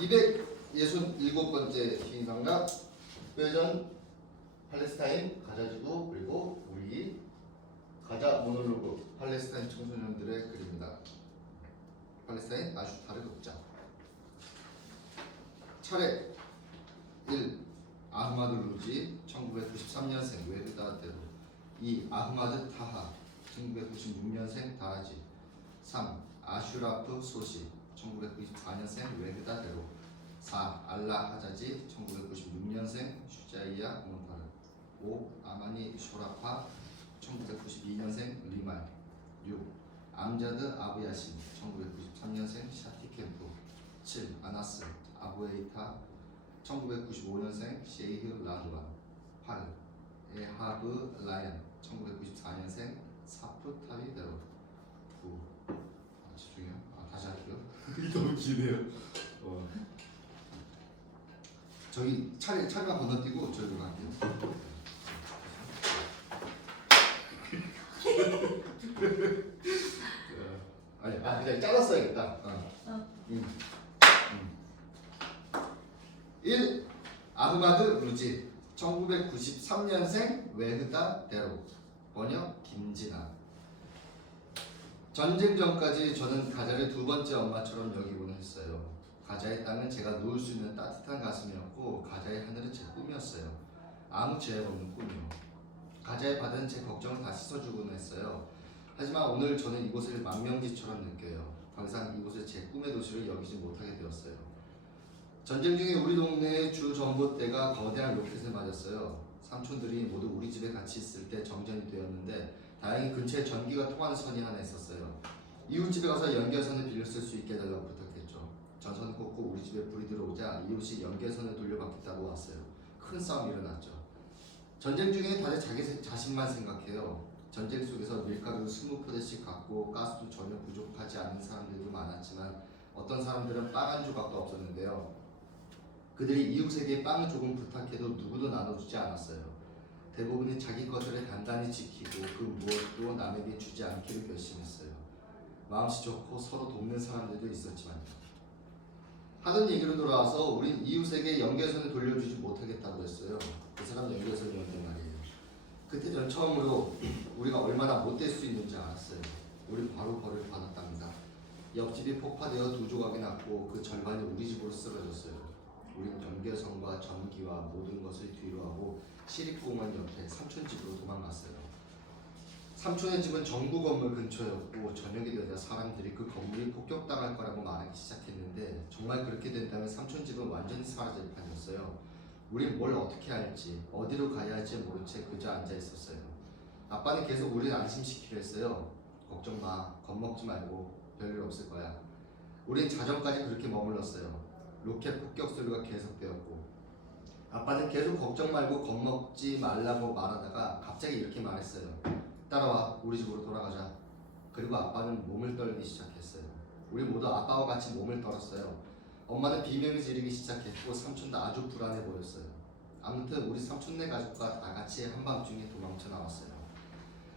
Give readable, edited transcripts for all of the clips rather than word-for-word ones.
267번째 희망과 표전 팔레스타인 가자지구 그리고 우리 가자 모놀로그 팔레스타인 청소년들의 글입니다. 팔레스타인 아슈타르 극장. 차례 1. 아흐마드 루지 1993년생 외르다데로. 2. 아흐마드 타하 1996년생 다라지. 3. 아슈라프 소시 1994년생 외르다데로. 4. 알라 하자지 1996년생 슈자이야 몬타르. 5. 아마니 쇼라파 1992년생 리말. 6. 암자드 아부야신 1993년생 샤티캠프. 7. 아나스 아부에이타 1995년생 셰이흐 라드완. 8. 에하브 라얀 1994년생 사프 타비데로. 9. 집중해요. 다시 할게요. 이게 너무 기네요. 저기 차례만 건너뛰고 저기로 갈게요. 그냥 잘랐어야겠다. 1. 아흐마드 루지 1993년생 외흐다 데로. 번역 김진아. 전쟁 전까지 저는 가자를 두 번째 엄마처럼 여기곤 했어요. 가자의 땅은 제가 누울 수 있는 따뜻한 가슴이었고 가자의 하늘은 제 꿈이었어요. 아무 죄악 없는 꿈이요. 가자의 바다는 제 걱정을 다 씻어주곤 했어요. 하지만 오늘 저는 이곳을 망명지처럼 느껴요. 더 이상 이곳을 제 꿈의 도시로 여기지 못하게 되었어요. 전쟁 중에 우리 동네의 주 전봇대가 거대한 로켓을 맞았어요. 삼촌들이 모두 우리 집에 같이 있을 때 정전이 되었는데 다행히 근처에 전기가 통하는 선이 하나 있었어요. 이웃집에 가서 연결선을 빌려 쓸 수 있게 해달라고 부탁했죠. 전선을 꽂고 우리 집에 불이 들어오자 이웃이 연결선을 돌려받겠다고 왔어요. 큰 싸움이 일어났죠. 전쟁 중에 다들 자기 자신만 생각해요. 전쟁 속에서 밀가루 20포대씩 갖고 가스도 전혀 부족하지 않은 사람들도 많았지만 어떤 사람들은 빵 한 조각도 없었는데요. 그들이 이웃에게 빵을 조금 부탁해도 누구도 나눠주지 않았어요. 대부분이 자기 것들을 단단히 지키고 그 무엇도 남에게 주지 않기로 결심했어요. 마음씨 좋고 서로 돕는 사람들도 있었지만요. 하던 얘기로 돌아와서 우린 이웃에게 연결선을 돌려주지 못하겠다고 했어요. 그 사람 연결선이었단 말이에요. 그때 전 처음으로 우리가 얼마나 못될 수 있는지 알았어요. 우린 바로 벌을 받았답니다. 옆집이 폭파되어 두 조각이 났고 그 절반이 우리 집으로 쓰러졌어요. 우린 연결선과 전기와 모든 것을 뒤로하고 시립공원 옆에 삼촌 집으로 도망갔어요. 삼촌의 집은 정부 건물 근처였고 저녁이 되자 사람들이 그 건물이 폭격당할 거라고 말하기 시작했는데 정말 그렇게 된다면 삼촌 집은 완전히 사라질 판이었어요. 우린 뭘 어떻게 할지 어디로 가야 할지 모른 채 그저 앉아 있었어요. 아빠는 계속 우리를 안심시키려 했어요. 걱정 마, 겁먹지 말고 별일 없을 거야. 우린 자정까지 그렇게 머물렀어요. 로켓 폭격 소리가 계속되었고 아빠는 계속 걱정 말고 겁먹지 말라고 말하다가 갑자기 이렇게 말했어요. 따라와, 우리 집으로 돌아가자. 그리고 아빠는 몸을 떨기 시작했어요. 우리 모두 아빠와 같이 몸을 떨었어요. 엄마는 비명을 지르기 시작했고 삼촌도 아주 불안해 보였어요. 아무튼 우리 삼촌네 가족과 다 같이 한밤중에 도망쳐 나왔어요.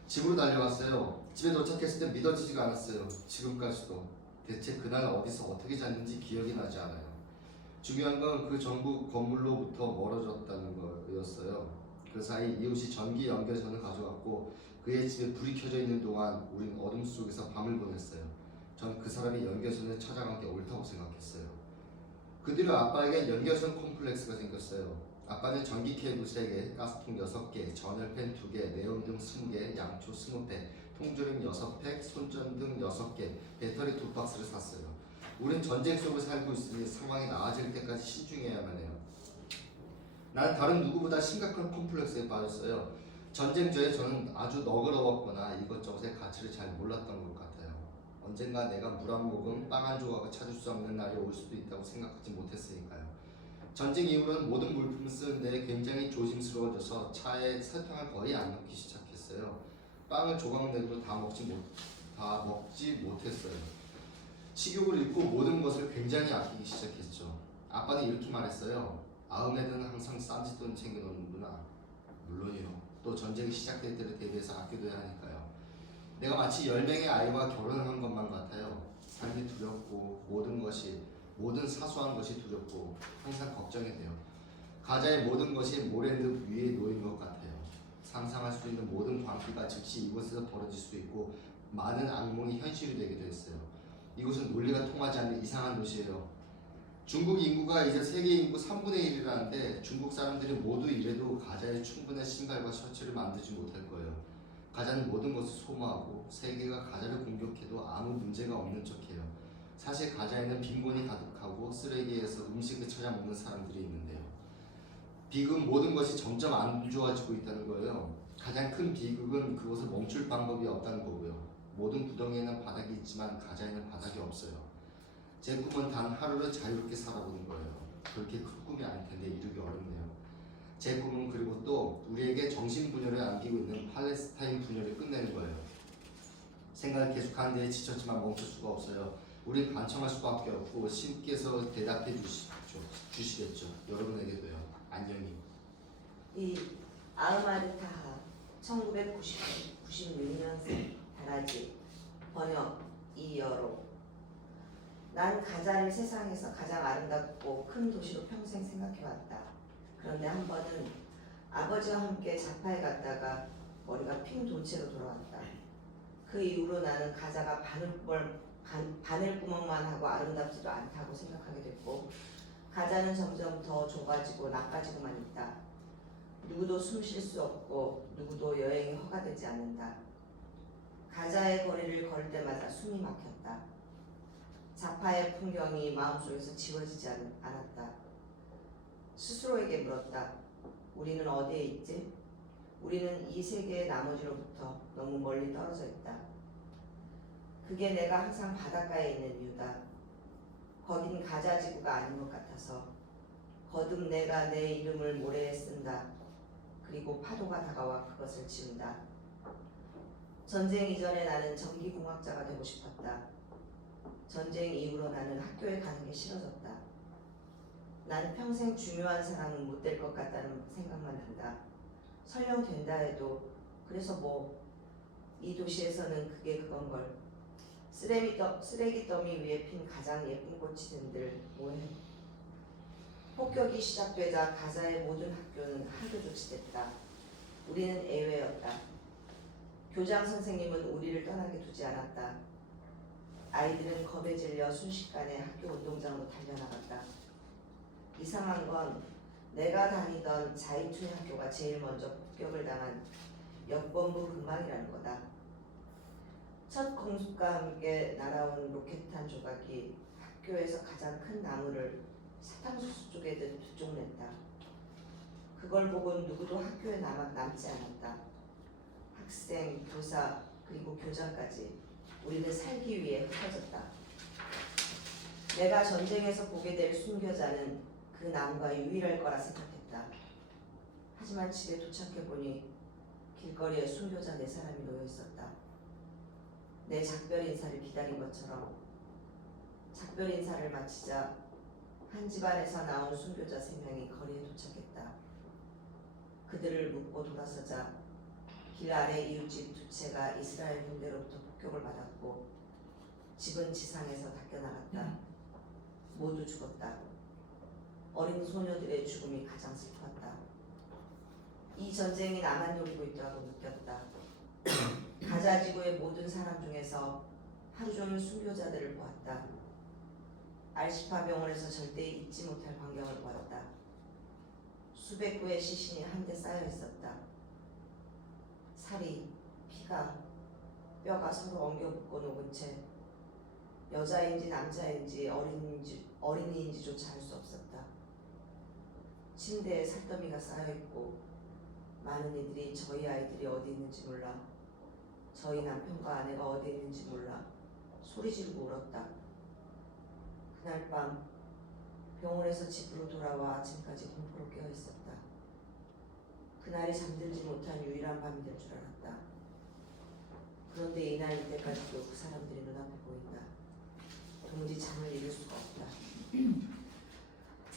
집으로 달려갔어요. 집에 도착했을 때 믿어지지가 않았어요. 지금까지도. 대체 그날 어디서 어떻게 잤는지 기억이 나지 않아요. 중요한 건 그 정부 건물로부터 멀어졌다는 거였어요. 그 사이 이웃이 전기 연결선을 가져갔고 그의 집에 불이 켜져 있는 동안 우린 어둠 속에서 밤을 보냈어요. 전 그 사람이 연결선을 찾아간 게 옳다고 생각했어요. 그 뒤로 아빠에게 연결선 콤플렉스가 생겼어요. 아빠는 전기 케이블 3개, 가스통 6개, 전열팬 2개, 네온등 20개, 양초 20팩, 통조림 6팩, 손전등 6개, 배터리 2박스를 샀어요. 우린 전쟁 속에 살고 있으니 상황이 나아질 때까지 신중해야만 해요. 나는 다른 누구보다 심각한 콤플렉스에 빠졌어요. 전쟁 전에 저는 아주 너그러웠거나 이것저것의 가치를 잘 몰랐던 것 같아요. 언젠가 내가 물 한 모금, 빵 한 조각을 찾을 수 없는 날이 올 수도 있다고 생각하지 못했으니까요. 전쟁 이후로는 모든 물품을 쓰는데 굉장히 조심스러워져서 차에 설탕을 거의 안 넣기 시작했어요. 빵을 조각내도 다 먹지 못했어요. 식욕을 잃고 모든 것을 굉장히 아끼기 시작했죠. 아빠는 이렇게 말했어요. 아흐메드는 항상 쌈짓돈 챙겨놓는구나. 물론이요. 또 전쟁이 시작될 때를 대비해서 아껴둬야 하니까요. 내가 마치 10명의 아이와 결혼을 한 것만 같아요. 삶이 두렵고 모든 것이 모든 사소한 것이 두렵고 항상 걱정이 돼요. 가자의 모든 것이 모래늪 위에 놓인 것 같아요. 상상할 수 있는 모든 광기가 즉시 이곳에서 벌어질 수 있고 많은 악몽이 현실이 되기도 했어요. 이곳은 논리가 통하지 않는 이상한 도시예요. 중국 인구가 이제 세계 인구 3분의 1이라는데 중국 사람들이 모두 이래도 가자에 충분한 신발과 셔츠를 만들지 못할 거예요. 가자는 모든 것을 소모하고 세계가 가자를 공격해도 아무 문제가 없는 척해요. 사실 가자에는 빈곤이 가득하고 쓰레기에서 음식을 찾아 먹는 사람들이 있는데요. 비극은 모든 것이 점점 안 좋아지고 있다는 거예요. 가장 큰 비극은 그것을 멈출 방법이 없다는 거고요. 모든 구덩이에는 바닥이 있지만 가자에는 바닥이 없어요. 제 꿈은 단 하루를 자유롭게 살아보는 거예요. 그렇게 큰 꿈이 아닐 텐데 이루기 어렵네요. 제 꿈은 그리고 또 우리에게 정신분열을 안기고 있는 팔레스타인 분열을 끝내는 거예요. 생각을 계속하는 데 지쳤지만 멈출 수가 없어요. 우린 반청할 수밖에 없고 신께서 대답해 주시겠죠. 여러분에게도요. 안녕히. 이 아흐마드 타하 1996년생 다라지 번역 이여로. 난 가자를 세상에서 가장 아름답고 큰 도시로 평생 생각해왔다. 그런데 한 번은 아버지와 함께 자파에 갔다가 머리가 핑 돈 채로 돌아왔다. 그 이후로 나는 가자가 바늘구멍만 하고 아름답지도 않다고 생각하게 됐고 가자는 점점 더 좁아지고 나빠지고만 있다. 누구도 숨 쉴 수 없고 누구도 여행이 허가되지 않는다. 가자의 거리를 걸을 때마다 숨이 막혔다. 자파의 풍경이 마음속에서 지워지지 않았다. 스스로에게 물었다. 우리는 어디에 있지? 우리는 이 세계의 나머지로부터 너무 멀리 떨어져 있다. 그게 내가 항상 바닷가에 있는 이유다. 거긴 가자 지구가 아닌 것 같아서. 거듭 내가 내 이름을 모래에 쓴다. 그리고 파도가 다가와 그것을 지운다. 전쟁 이전에 나는 전기공학자가 되고 싶었다. 전쟁 이후로 나는 학교에 가는 게 싫어졌다. 난 평생 중요한 사람은 못 될 것 같다는 생각만 한다. 설령 된다 해도 그래서 뭐 이 도시에서는 그게 그건걸. 쓰레기 더미 위에 핀 가장 예쁜 꽃이 된들 뭐해. 폭격이 시작되자 가자의 모든 학교는 하루 조치됐다. 우리는 예외였다. 교장 선생님은 우리를 떠나게 두지 않았다. 아이들은 겁에 질려 순식간에 학교 운동장으로 달려나갔다. 이상한 건 내가 다니던 자이툰 학교가 제일 먼저 폭격을 당한 역본부 근방이라는 거다. 첫 공습과 함께 날아온 로켓탄 조각이 학교에서 가장 큰 나무를 사탕수수 쪽에 들쭉냈다. 그걸 보고 누구도 학교에 남지 않았다. 학생, 교사, 그리고 교장까지 우리는 살기 위해 흩어졌다. 내가 전쟁에서 보게 될 순교자는 그 나무가 유일할 거라 생각했다. 하지만 집에 도착해보니 길거리에 순교자 4사람이 놓여있었다. 내 작별 인사를 기다린 것처럼. 작별 인사를 마치자 한 집안에서 나온 순교자 3명이 거리에 도착했다. 그들을 묻고 돌아서자 길 아래 이웃집 2채가 이스라엘 군대로부터 폭격을 받았고 집은 지상에서 닦여나갔다. 모두 죽었다. 어린 소녀들의 죽음이 가장 슬펐다. 이 전쟁이 나만 노리고 있다고 느꼈다. 가자 지구의 모든 사람 중에서 하루 종일 순교자들을 보았다. 알시파 병원에서 절대 잊지 못할 광경을 보았다. 수백 구의 시신이 한데 쌓여 있었다. 살이, 피가, 뼈가 서로 엉겨 붙고 녹은 채 여자인지 남자인지 어린이인지조차 알 수 없었다. 침대에 살더미가 쌓여있고 많은 이들이 저희 아이들이 어디 있는지 몰라, 저희 남편과 아내가 어디 있는지 몰라 소리 지르고 울었다. 그날 밤 병원에서 집으로 돌아와 아침까지 공포로 깨어 있었다. 그날이 잠들지 못한 유일한 밤이 될 줄 알았다. 그런데 이날 이때까지도 그 사람들이 눈앞에 보인다. 도무지 잠을 이룰 수가 없다.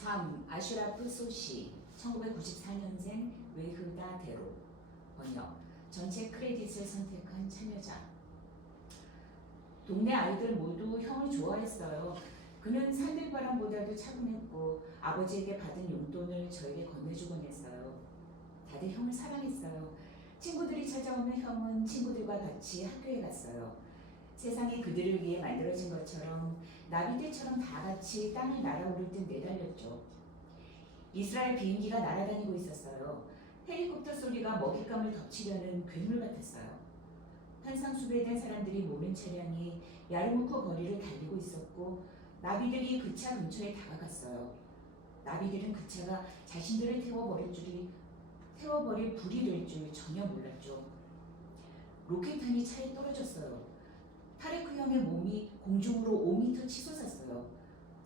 참 아슈라프 소시 1994년생 외흐다 대로 번역. 전체 크레딧을 선택한 참여자. 동네 아이들 모두 형을 좋아했어요. 그는 산들바람보다도 차분했고 아버지에게 받은 용돈을 저에게 건네주곤 했어요. 다들 형을 사랑했어요. 친구들이 찾아오면 형은 친구들과 같이 학교에 갔어요. 세상이 그들을 위해 만들어진 것처럼 나비떼처럼 다 같이 땅을 날아오를 듯 내달렸죠. 이스라엘 비행기가 날아다니고 있었어요. 헬리콥터 소리가 먹잇감을 덮치려는 괴물 같았어요. 산상수배된 사람들이 모는 차량이 야르무크 거리를 달리고 있었고 나비들이 그 차 근처에 다가갔어요. 나비들은 그 차가 자신들을 태워버릴 불이 될 줄 전혀 몰랐죠. 로켓탄이 차에 떨어졌어요. 타레크 형의 몸이 공중으로 5m 치솟았어요.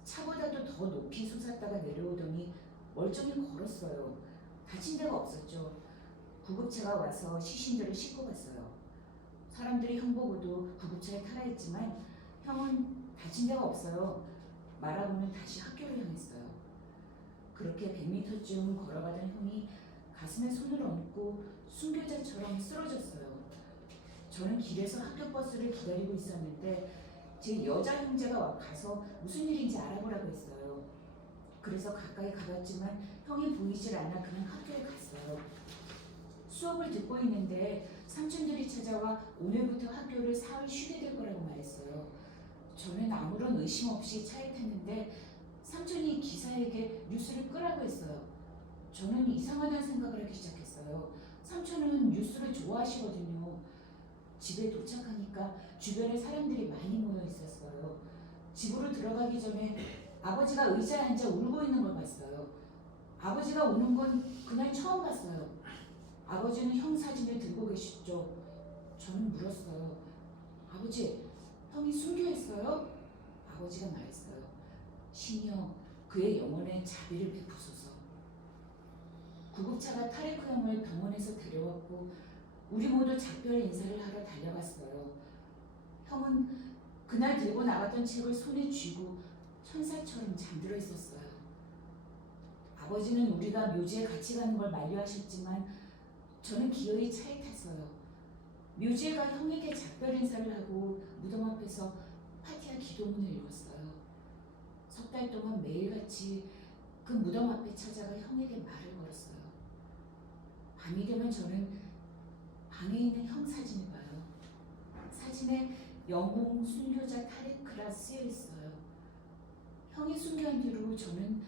차보다도 더 높이 솟았다가 내려오더니 멀쩡히 걸었어요. 다친 데가 없었죠. 구급차가 와서 시신들을 싣고 갔어요. 사람들이 형 보고도 구급차에 타라 했지만 형은 다친 데가 없어요. 말하고는 다시 학교를 향했어요. 그렇게 100m쯤 걸어가던 형이 가슴에 손을 얹고 순교자처럼 쓰러졌어요. 저는 길에서 학교 버스를 기다리고 있었는데 제 여자 형제가 가서 무슨 일인지 알아보라고 했어요. 그래서 가까이 가봤지만 형이 보이질 않아 그냥 학교에 갔어요. 수업을 듣고 있는데 삼촌들이 찾아와 오늘부터 학교를 사흘 쉬게 될 거라고 말했어요. 저는 아무런 의심 없이 차에 탔는데 삼촌이 기사에게 뉴스를 끄라고 했어요. 저는 이상하다는 생각을 하기 시작했어요. 삼촌은 뉴스를 좋아하시거든요. 집에 도착하니까 주변에 사람들이 많이 모여 있었어요. 집으로 들어가기 전에 아버지가 의자에 앉아 울고 있는 걸 봤어요. 아버지가 우는 건 그날 처음 봤어요. 아버지는 형 사진을 들고 계셨죠. 저는 물었어요. 아버지, 형이 순교했어요? 아버지가 말했어요. 신이여, 그의 영혼에 자비를 베푸소서. 구급차가 타레크 형을 병원에서 데려왔고 우리 모두 작별 인사를 하러 달려갔어요. 형은 그날 들고 나갔던 책을 손에 쥐고 천사처럼 잠들어 있었어요. 아버지는 우리가 묘지에 같이 가는 걸 만류하셨지만 저는 기어이 차에 탔어요. 묘지에 가 형에게 작별 인사를 하고 무덤 앞에서 파티아 기도문을 읽었어요. 석 달 동안 매일같이 그 무덤 앞에 찾아가 형에게 말을 걸었어요. 밤이 되면 저는 방에 있는 형 사진을 봐요. 사진에 영웅 순교자 타레크라 쓰여 있어요. 형이 순교한 뒤로 저는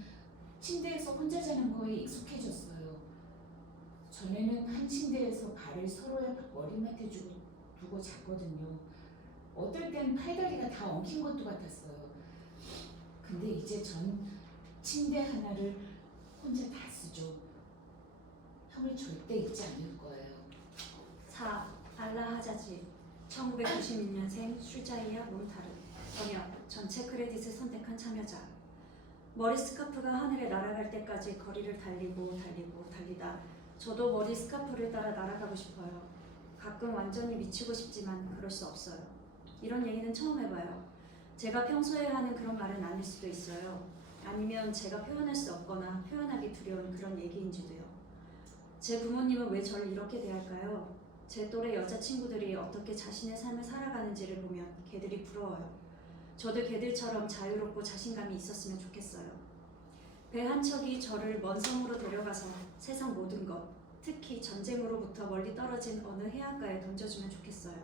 침대에서 혼자 자는 거에 익숙해졌어요. 전에는 한 침대에서 발을 서로의 머리맡에 두고 잤거든요. 어떨 땐 팔다리가 다 엉킨 것도 같았어요. 근데 이제 전 침대 하나를 혼자 다 쓰죠. 형을 절대 잊지 않을 거예요. 4. 알라 하자지 1996년생 슈자이야 몬타르 번역 전체 크레딧을 선택한 참여자 머리 스카프가 하늘에 날아갈 때까지 거리를 달리다 저도 머리 스카프를 따라 날아가고 싶어요. 가끔 완전히 미치고 싶지만 그럴 수 없어요. 이런 얘기는 처음 해봐요. 제가 평소에 하는 그런 말은 아닐 수도 있어요. 아니면 제가 표현할 수 없거나 표현하기 두려운 그런 얘기인지도요. 제 부모님은 왜 저를 이렇게 대할까요? 제 또래 여자친구들이 어떻게 자신의 삶을 살아가는지를 보면 걔들이 부러워요. 저도 걔들처럼 자유롭고 자신감이 있었으면 좋겠어요. 배 한 척이 저를 먼 섬으로 데려가서 세상 모든 것, 특히 전쟁으로부터 멀리 떨어진 어느 해안가에 던져주면 좋겠어요.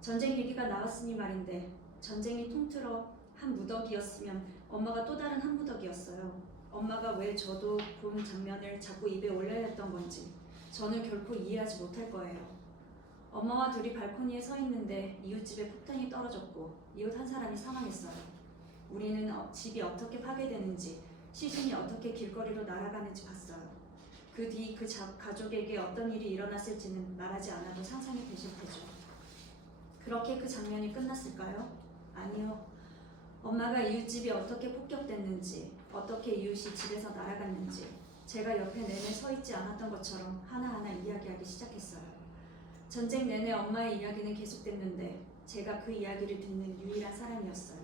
전쟁 얘기가 나왔으니 말인데 전쟁이 통틀어 한 무더기였으면 엄마가 또 다른 한 무더기였어요. 엄마가 왜 저도 본 장면을 자꾸 입에 올려야 했던 건지 저는 결코 이해하지 못할 거예요. 엄마와 둘이 발코니에 서 있는데 이웃집에 폭탄이 떨어졌고 이웃 한 사람이 사망했어요. 우리는 집이 어떻게 파괴되는지 시신이 어떻게 길거리로 날아가는지 봤어요. 그 뒤 그 가족에게 어떤 일이 일어났을지는 말하지 않아도 상상이 되실 테죠. 그렇게 그 장면이 끝났을까요? 아니요. 엄마가 이웃집이 어떻게 폭격됐는지 어떻게 이웃이 집에서 날아갔는지 제가 옆에 내내 서 있지 않았던 것처럼 하나하나 이야기하기 시작했어요. 전쟁 내내 엄마의 이야기는 계속됐는데 제가 그 이야기를 듣는 유일한 사람이었어요.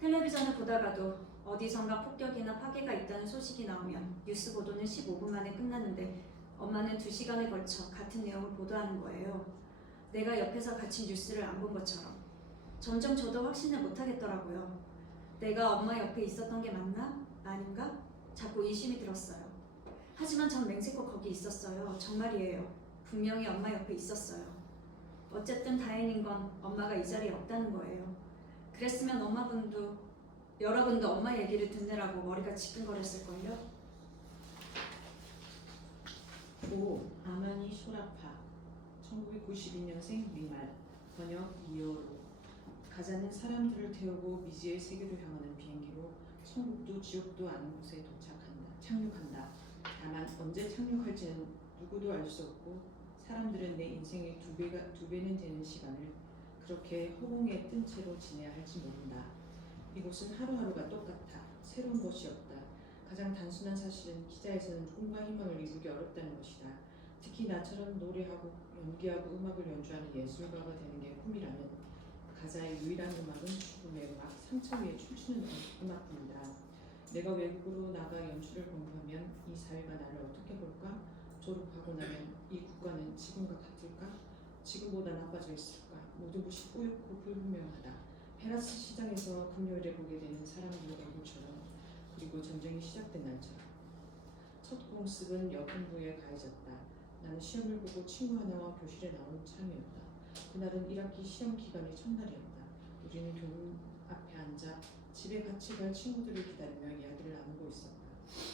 텔레비전을 보다가도 어디선가 폭격이나 파괴가 있다는 소식이 나오면 뉴스 보도는 15분 만에 끝나는데 엄마는 2시간에 걸쳐 같은 내용을 보도하는 거예요. 내가 옆에서 같이 뉴스를 안 본 것처럼. 점점 저도 확신을 못하겠더라고요. 내가 엄마 옆에 있었던 게 맞나? 아닌가? 자꾸 의심이 들었어요. 하지만 전 맹세코 거기 있었어요. 정말이에요. 분명히 엄마 옆에 있었어요. 어쨌든 다행인 건 엄마가 이 자리에 없다는 거예요. 그랬으면 여러분도 엄마 얘기를 듣느라고 머리가 지끈거렸을걸요? 오, 아마니 소라파 1992년생 미말 번역 이어로 가자는 사람들을 태우고 미지의 세계로 향하는 비행기로 천국도 지옥도 아는 곳에 착륙한다. 다만 언제 착륙할지는 누구도 알 수 없고 사람들은 내 인생의 두 배는 되는 시간을 그렇게 허공에 뜬 채로 지내야 할지 모른다. 이곳은 하루하루가 똑같아. 새로운 것이 없다. 가장 단순한 사실은 기자에서는 꿈과 희망을 이루기 어렵다는 것이다. 특히 나처럼 노래하고 연기하고 음악을 연주하는 예술가가 되는 게 꿈이라면 가자의 유일한 음악은 죽음의 음악, 상처 위에 춤추는 음악뿐이다. 내가 외국으로 나가 연출을 공부하면 이 사회가 나를 어떻게 볼까? 졸업하고 나면 이 국가는 지금과 같을까? 지금보다 나빠져 있을까? 모든 것이 뿌옇고 불분명하다. 페라스 시장에서 금요일에 보게 되는 사람들 얼굴처럼, 그리고 전쟁이 시작된 날처럼. 첫 공습은 여군부에 가해졌다. 나는 시험을 보고 친구 하나와 교실에 나온 참이었다. 그날은 1학기 시험 기간의 첫날이었다. 우리는 교문 앞에 앉아 집에 같이 갈 친구들을 기다리며 이야기를 나누고 있었다.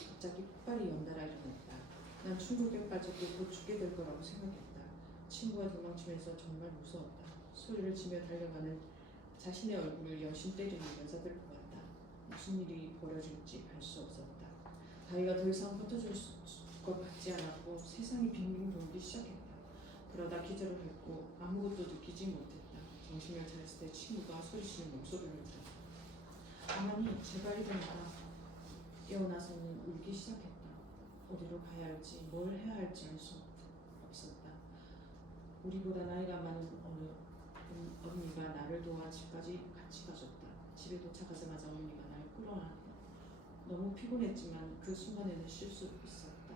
갑자기 폭발이 연달아 일어났다. 난 충격에 빠졌고 곧 죽게 될 거라고 생각했다. 친구가 도망치면서 정말 무서웠다. 소리를 지며 달려가는 자신의 얼굴을 여신 때리는 여자들 보았다. 무슨 일이 벌어질지 알 수 없었다. 다리가 더 이상 뻗어줄 것 같지 않았고 세상이 빙빙 돌기 시작했다. 그러다 기절을 했고 아무것도 느끼지 못했다. 정신을 차렸을 때 친구가 소리치는 목소리를 들었다. 아마니, 제발 일어나라. 깨어나서는 울기 시작했다. 어디로 가야 할지, 뭘 해야 할지 알 수 없었다. 우리보다 나이가 많은 어느 언니가 나를 도와 집까지 같이 가줬다. 집에 도착하자마자 언니가 날 끌어안았다. 너무 피곤했지만 그 순간에는 쉴 수 있었다.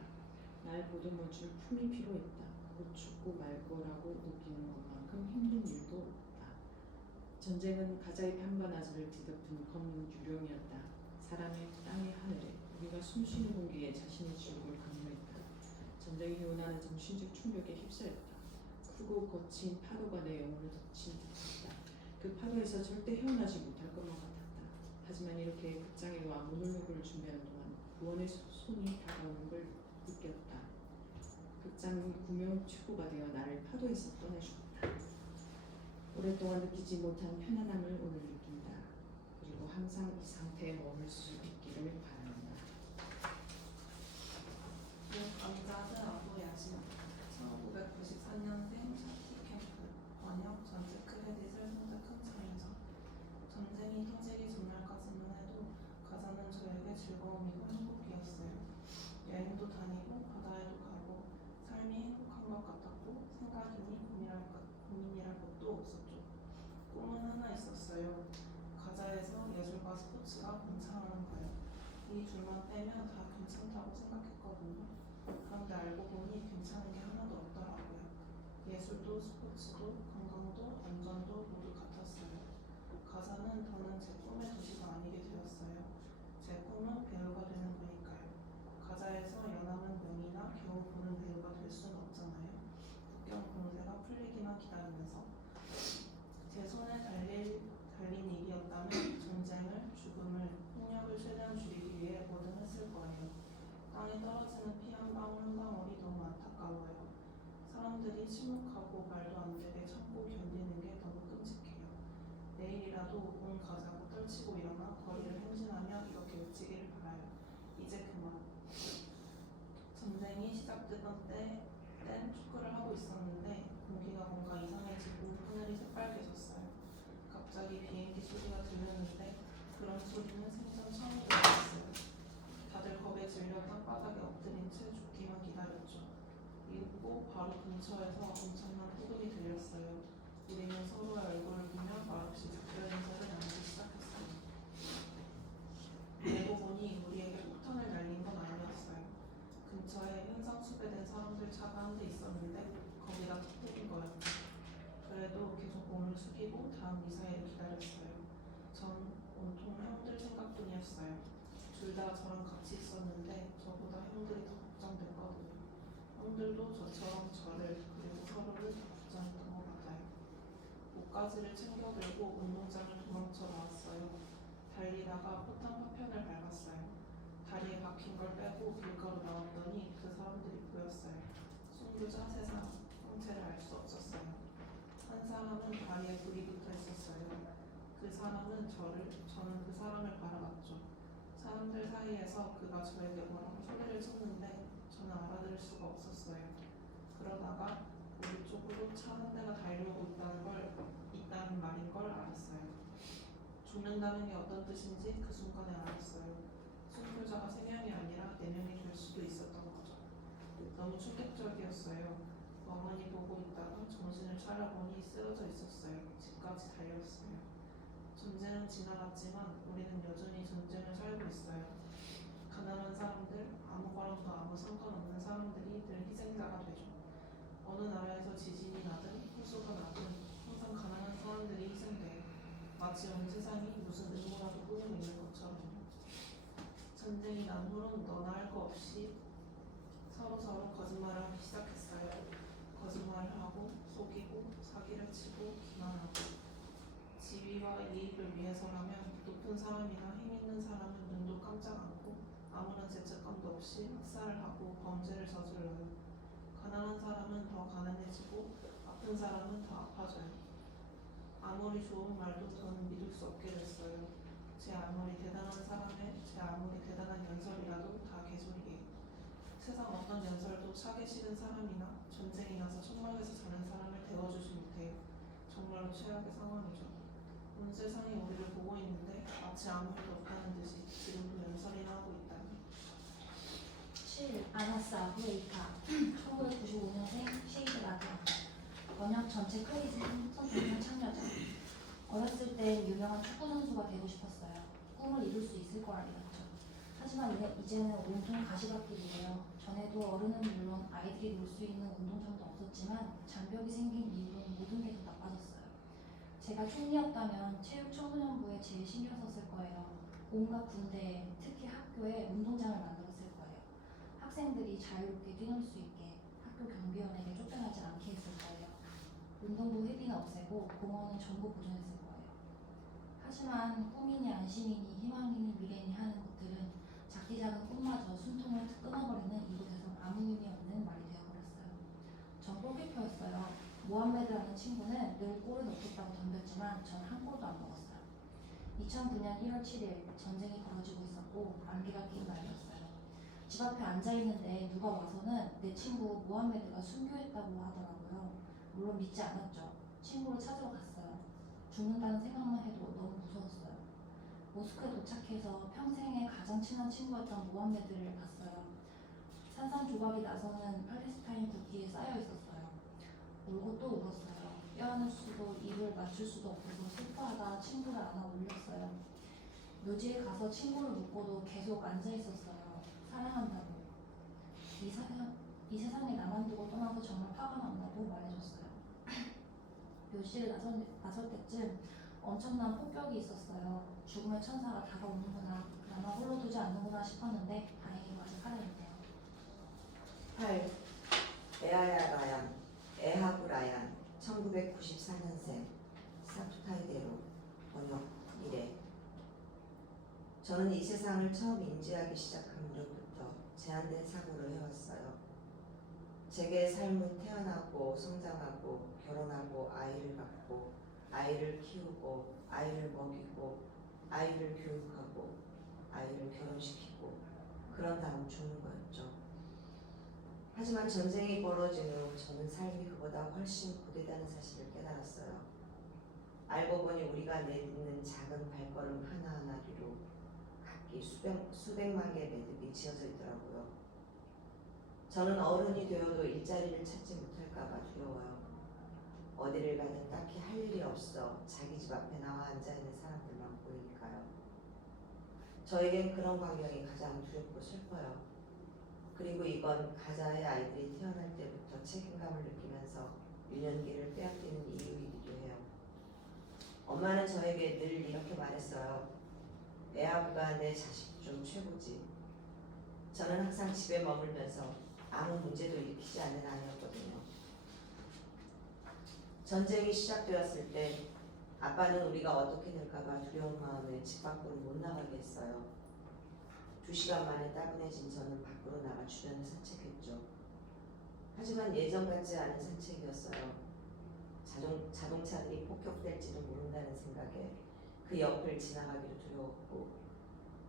날 보듬어 줄 품이 필요했다. 곧 죽고 말 거라고 느끼는 것만큼 힘든 일도 없다. 전쟁은 가자의 판바나지를 뒤덮은 검은 유령이었다. 사람의 땅의 하늘에, 우리가 숨쉬는 공기에 자신의 지옥을 강요했다. 전쟁이 요나는 정신적 충격에 휩싸였다. 크고 거친 파도가 내 영혼을 덮친 듯했다. 그 파도에서 절대 헤어나지 못할 것만 같았다. 하지만 이렇게 극장에 와 모놀로그를 준비하는 동안 구원의 손이 다가오는 걸 느꼈다. 극장이 구명 최고가 되어 나를 파도에서 떠내주었다. 오랫동안 느끼지 못한 편안함을 오늘 느낀다. 그리고 항상 이 상태에 머물 수 있기를 바란다. 감자드 아부 야신 1994년생 샤티 캠프 번역 전체 크레딧을 선택한 차이죠. 전쟁이 터지기 전날까지만 해도 가자는 저에게 즐거움이고 행복이었어요. 여행도 다니고 바다에도 가고 삶이 행복한 것 같았고 생각이니 고민이랄 것도 없었죠. 꿈은 하나 있었어요. 가자에서 예술과 스포츠가 번창하는 거예요. 이 둘만 빼면 다 괜찮다고 생각했거든요. 그런데 알고 보니 괜찮은 게 하나도 없더라고요. 예술도 스포츠도 건강도 안전도 모두 같았어요. 가자는 더는 제 꿈의 도시가 아니게 되었어요. 제 꿈은 배우가 되는 거니까요. 가자에서 연하는 명이나 겨우 보는 배우가 될 수는 없잖아요. 국경 공세가 풀리기만 기다리면서. 제 손에 달린 일이었다면 전쟁을, 죽음을, 폭력을 최대한 줄이기 위해 뭐든 했을 거예요. 땅에 떨어지는 피 한 방울 한 방울이 너무 안타까워요. 사람들이 침묵하고 말도 안 되게 참고 견디는 게 너무 끔찍해요. 내일이라도 온 가자고 떨치고 일어나 거리를 행진하며 이렇게 외치기를 바라요. 이제 그만. 전쟁이 시작되던 땐 축구를 하고 있었는데 공기가 뭔가 이상해지고 하늘이 새빨개졌어요. 갑자기 비행기 소리가 들렸는데 그런 소리는 생전 처음 들었어요. 다들 겁에 질려 땅바닥에 엎드린 채 죽기만 기다렸죠. 그리고 바로 근처에서 엄청난 호동이 들렸어요. 우리는 서로의 얼굴을 보며 말없이 작별 인사를 나누기 시작했어요. 알고 보니 우리에게 폭탄을 날린 건 아니었어요. 근처에 현상수배된 사람들 차가 한 대 있었는데 거기다 터뜨린 거였죠. 그래도 계속 몸을 숙이고 다음 미사일을 기다렸어요. 전 온통 형들 생각뿐이었어요. 둘 다 저랑 같이 있었는데 저보다 형들이 더 걱정됐거든요. 형들도 저처럼 저를 그리고 서로를 더 걱정했던 것 같아요. 옷가지를 챙겨 들고 운동장을 도망쳐 나왔어요. 달리다가 포탄 파편을 밟았어요. 다리에 박힌 걸 빼고 길가로 나왔더니 그 사람들이 보였어요. 순교자 세 사람, 형체를 알 수 없었어요. 한 사람은 다리에 불이 붙어 있었어요. 그 사람은 저는 그 사람을 바라봤죠. 사람들 사이에서 그가 저에게 뭐라고 소리를 쳤는데 저는 알아들을 수가 없었어요. 그러다가 우리 쪽으로 차 한 대가 달려오고 있다는 말인 걸 알았어요. 죽는다는 게 어떤 뜻인지 그 순간에 알았어요. 순교자가 3명이 아니라 4명이 될 수도 있었던 거죠. 너무 충격적이었어요. 멍하니 보고 있다가 정신을 차려보니 쓰러져 있었어요. 집까지 달렸어요. 전쟁은 지나갔지만 우리는 여전히 전쟁을 살고 있어요. 가난한 사람들, 아무거랑도 아무 상관없는 사람들이 늘 희생자가 되죠. 어느 나라에서 지진이 나든 호수가 나든 항상 가난한 사람들이 희생돼요. 마치 온 세상이 무슨 의무라도 꾸미고 있는 것처럼요. 전쟁이 난 후론 너나 할 거 없이 서로 거짓말을 하기 시작했어요. 거짓말을 하고 속이고 사기를 치고 기만하고 지위와 이익을 위해서라면 높은 사람이나 힘 있는 사람은 눈도 깜짝 않고 아무런 죄책감도 없이 학살을 하고 범죄를 저질러요. 가난한 사람은 더 가난해지고 아픈 사람은 더 아파져요. 아무리 좋은 말도 저는 믿을 수 없게 됐어요. 제 아무리 대단한 연설이라도 다 개소리예요. 세상 어떤 연설도 차기 싫은 사람이나 전쟁이 나서 천막에서 자는 사람을 대워주지 못해요. 정말로 최악의 상황이죠. 온 세상이 우리를 보고 있는데 마치 아무 일도 없다는 듯이 지금도 연설이나 하고 있다니. 7. 아나사 후에이카 1995년생 셰이드 라디언 번역 전체 크레딧은 선생님 참여자. 어렸을 때 유명한 축구 선수가 되고 싶었어요. 꿈을 이룰 수 있을 거라 믿었죠. 하지만 이제는 온통 가시밭길이에요. 전에도 어른은 물론 아이들이 놀 수 있는 운동장도 없었지만 장벽이 생긴 이후로 모든 게 더 나빠졌어요. 제가 총리였다면 체육청소년부에 제일 신경 썼을 거예요. 온갖 군대에, 특히 학교에 운동장을 만들었을 거예요. 학생들이 자유롭게 뛰놀 수 있게, 학교 경비원에게 쫓겨나지 않게 했을 거예요. 운동부 회비는 없애고 공원은 전부 보존했을 거예요. 하지만 꿈이니 안심이니 희망이니 미래니 하는 것들은 작디 작은 꿈마저 숨통을 끊어버리는 이곳에선 아무 의미 없는 말이 되어버렸어요. 전 골키퍼였어요. 모함메드라는 친구는 늘 골을 넣겠다고 덤볐지만 전 한 골도 안 먹었어요. 2009년 1월 7일 전쟁이 벌어지고 있었고 안개가 낀 날이었어요. 집 앞에 앉아있는데 누가 와서는 내 친구 모함메드가 순교했다고 하더라고요. 물론 믿지 않았죠. 친구를 찾으러 갔어요. 죽는다는 생각만 해도 너무 무서웠어요. 모스크에 도착해서 평생에 가장 친한 친구였던 모함메드를 봤어요. 산산조각이 나서는 팔레스타인 국기에 쌓여 있었어요. 울고 또 울었어요. 껴안을 수도 입을 맞출 수도 없어서 슬퍼하다 친구를 안아 올렸어요. 묘지에 가서 친구를 묻고도 계속 앉아있었어요. 사랑한다고. 이 세상에 나만 두고 떠나서 정말 화가 난다고 말해줬어요. 묘지를 나설 때쯤 엄청난 폭격이 있었어요. 죽음의 천사가 다가오는구나, 나만 홀로 두지 않는구나 싶었는데 다행히 아직 살아있네요. 8. 에하야 라얀, 에하부 라얀 1994년생 사투타이데로 번역 1회. 저는 이 세상을 처음 인지하기 시작한 무렵부터 제한된 사고를 해왔어요. 제게 삶은 태어나고 성장하고 결혼하고 아이를 갖고 아이를 키우고 아이를 먹이고 아이를 교육하고 아이를 결혼시키고 그런 다음 죽는 거였죠. 하지만 전쟁이 벌어진 후 저는 삶이 그보다 훨씬 고되다는 사실을 깨달았어요. 알고 보니 우리가 내딛는 작은 발걸음 하나하나 뒤로 각기 수백만 개의 매듭이 지어져 있더라고요. 저는 어른이 되어도 일자리를 찾지 못할까봐 두려워요. 어디를 가든 딱히 할 일이 없어 자기 집 앞에 나와 앉아있는 사람들만 보이니까요. 저에겐 그런 광경이 가장 두렵고 슬퍼요. 그리고 이건 가자의 아이들이 태어날 때부터 책임감을 느끼면서 유년기를 빼앗기는 이유이기도 해요. 엄마는 저에게 늘 이렇게 말했어요. 애아부가 내 자식 중 최고지. 저는 항상 집에 머물면서 아무 문제도 일으키지 않는 아이였거든요. 전쟁이 시작되었을 때 아빠는 우리가 어떻게 될까봐 두려운 마음에 집 밖으로 못 나가게 했어요. 2시간 만에 따분해진 저는 밖으로 나가 주변을 산책했죠. 하지만 예전 같지 않은 산책이었어요. 자동차들이 폭격될지도 모른다는 생각에 그 옆을 지나가기도 두려웠고,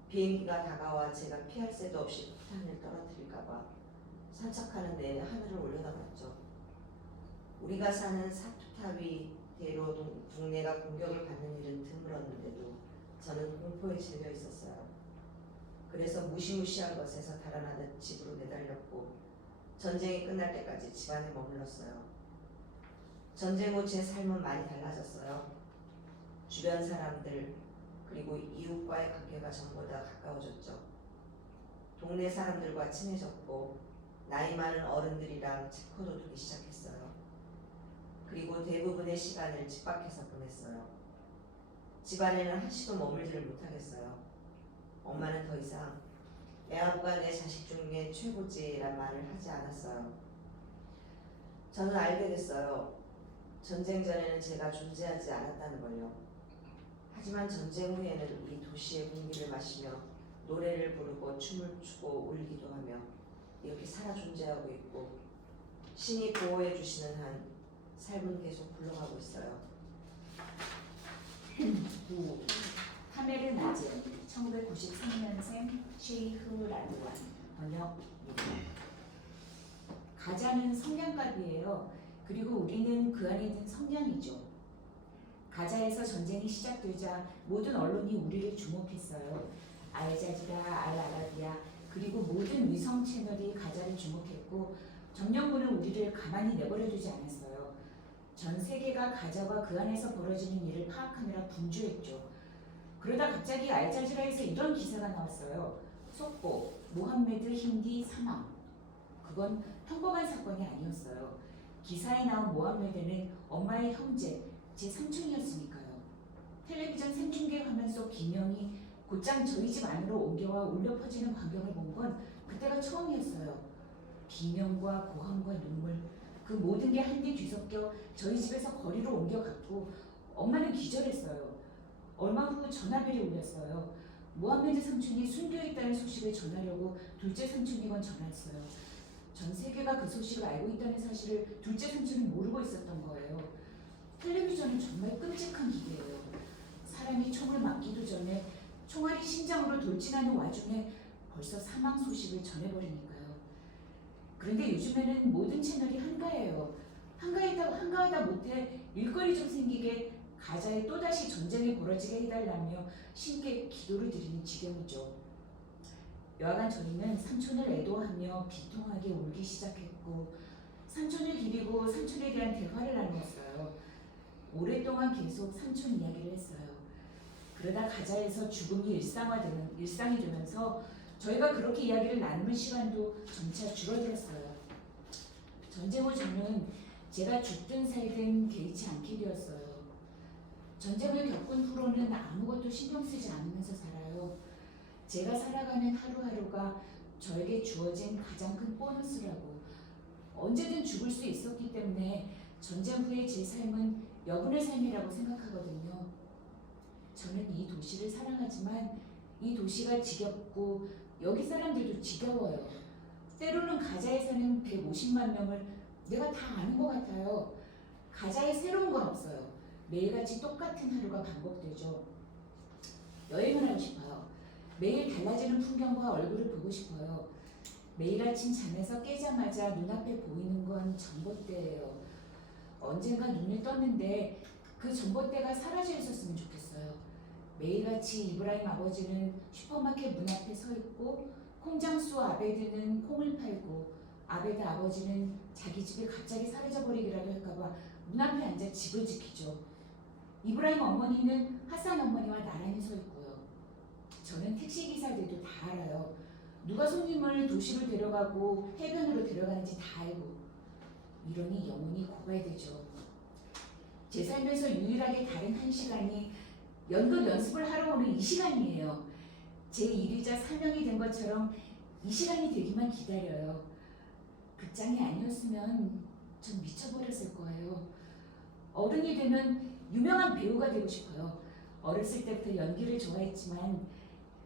비행기가 다가와 제가 피할 새도 없이 폭탄을 떨어뜨릴까봐 산책하는 내내 하늘을 올려다봤죠. 우리가 사는 사투타위 대로 국내가 공격을 받는 일은 드물었는데도 저는 공포에 질려 있었어요. 그래서 무시무시한 것에서 달아나듯 집으로 내달렸고 전쟁이 끝날 때까지 집안에 머물렀어요. 전쟁 후 제 삶은 많이 달라졌어요. 주변 사람들 그리고 이웃과의 관계가 전보다 가까워졌죠. 동네 사람들과 친해졌고 나이 많은 어른들이랑 체코도 두기 시작했어요. 그리고 대부분의 시간을 집 밖에서 보냈어요. 집안에는 한시도 머물지를 못하겠어요. 엄마는 더 이상 애아부가 내 자식 중에 최고지란 말을 하지 않았어요. 저는 알게 됐어요. 전쟁 전에는 제가 존재하지 않았다는 걸요. 하지만 전쟁 후에는 이 도시의 공기를 마시며 노래를 부르고 춤을 추고 울기도 하며 이렇게 살아 존재하고 있고 신이 보호해 주시는 한 삶은 계속 굴러가고 있어요. 9. 카메르 나즈 1993년생 쉐이흐 라드완 번역입니다. 가자는 성냥갑이에요. 그리고 우리는 그 안에 든 성냥이죠. 가자에서 전쟁이 시작되자 모든 언론이 우리를 주목했어요. 알자지라, 알아라비아 그리고 모든 위성 채널이 가자를 주목했고 점령군은 우리를 가만히 내버려두지 않았어요. 전 세계가 가자와 그 안에서 벌어지는 일을 파악하느라 분주했죠. 그러다 갑자기 알자지라에서 이런 기사가 나왔어요. 속보, 모함메드 힌디 사망. 그건 평범한 사건이 아니었어요. 기사에 나온 모함메드는 엄마의 형제, 제 삼촌이었으니까요. 텔레비전 생중계 화면 속 비명이 곧장 저희 집 안으로 옮겨와 울려 퍼지는 광경을 본 건 그때가 처음이었어요. 비명과 고함과 눈물, 그 모든 게 한데 뒤섞여 저희 집에서 거리로 옮겨갔고 엄마는 기절했어요. 얼마 후 전화벨이 울렸어요. 모함메드 삼촌이 순교에 있다는 소식을 전하려고 둘째 삼촌이건 전화했어요. 전 세계가 그 소식을 알고 있다는 사실을 둘째 삼촌은 모르고 있었던 거예요. 텔레비전은 정말 끔찍한 기계예요. 사람이 총을 맞기도 전에 총알이 심장으로 돌진하는 와중에 벌써 사망 소식을 전해버리니까요. 그런데 요즘에는 모든 채널이 한가해요. 한가하다 못해 일거리 좀 생기게 가자에 또다시 전쟁이 벌어지게 해달라며 신께 기도를 드리는 지경이죠. 여하간 저희는 삼촌을 애도하며 비통하게 울기 시작했고 삼촌을 기리고 삼촌에 대한 대화를 나누었어요. 오랫동안 계속 삼촌 이야기를 했어요. 그러다 가자에서 죽음이 일상이 되면서 저희가 그렇게 이야기를 나누는 시간도 점차 줄어들었어요. 전쟁 후 저는 제가 죽든 살든 개의치 않게 되었어요. 전쟁을 겪은 후로는 아무것도 신경 쓰지 않으면서 살아요. 제가 살아가는 하루하루가 저에게 주어진 가장 큰 보너스라고. 언제든 죽을 수 있었기 때문에 전쟁 후의 제 삶은 여분의 삶이라고 생각하거든요. 저는 이 도시를 사랑하지만 이 도시가 지겹고 여기 사람들도 지겨워요. 때로는 가자에 사는 150만 명을 내가 다 아는 것 같아요. 가자에 새로운 건 없어요. 매일같이 똑같은 하루가 반복되죠. 여행을 하고 싶어요. 매일 달라지는 풍경과 얼굴을 보고 싶어요. 매일 아침 잠에서 깨자마자 눈앞에 보이는 건 전봇대예요. 언젠가 눈을 떴는데 그 전봇대가 사라져 있었으면 좋겠어요. 매일같이 이브라임 아버지는 슈퍼마켓 문 앞에 서 있고 콩장수 아베드는 콩을 팔고 아베드 아버지는 자기 집이 갑자기 사라져버리기라도 할까봐 문 앞에 앉아 집을 지키죠. 이브라임 어머니는 하산 어머니와 나란히 서 있고요. 저는 택시기사들도 다 알아요. 누가 손님을 도시로 데려가고 해변으로 데려가는지 다 알고. 이러니 영혼이 고갈되죠. 제 삶에서 유일하게 다른 한 시간이 연극 연습을 하러 오는 이 시간이에요. 제 일이자 사명이 된 것처럼 이 시간이 되기만 기다려요. 그 짱이 아니었으면 전 미쳐버렸을 거예요. 어른이 되면 유명한 배우가 되고 싶어요. 어렸을 때부터 연기를 좋아했지만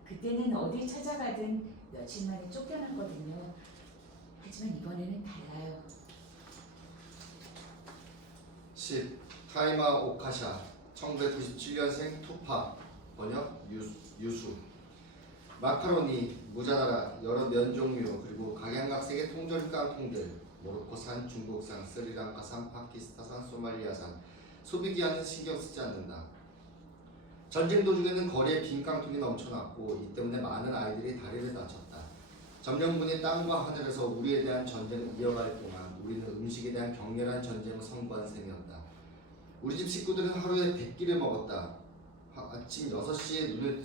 그때는 어디 찾아가든 며칠 만에 쫓겨났거든요. 하지만 이번에는 달라요. 10. 타이마 오카샤 1997년생 투파 번역 유수 마카로니, 모자라라, 여러 면 종류, 그리고 각양각색의 통조림 깡통들, 모로코산, 중국산, 스리랑카산, 파키스탄산, 소말리아산, 소비기한은 신경 쓰지 않는다. 전쟁 도중에는 거리에 빈 깡통이 넘쳐났고 이 때문에 많은 아이들이 다리를 다쳤다. 점령군이 땅과 하늘에서 우리에 대한 전쟁을 이어갈 동안 우리는 음식에 대한 격렬한 전쟁을 선고한 셈이었다. 우리 집 식구들은 하루에 100끼를 먹었다. 아침 6시에 눈을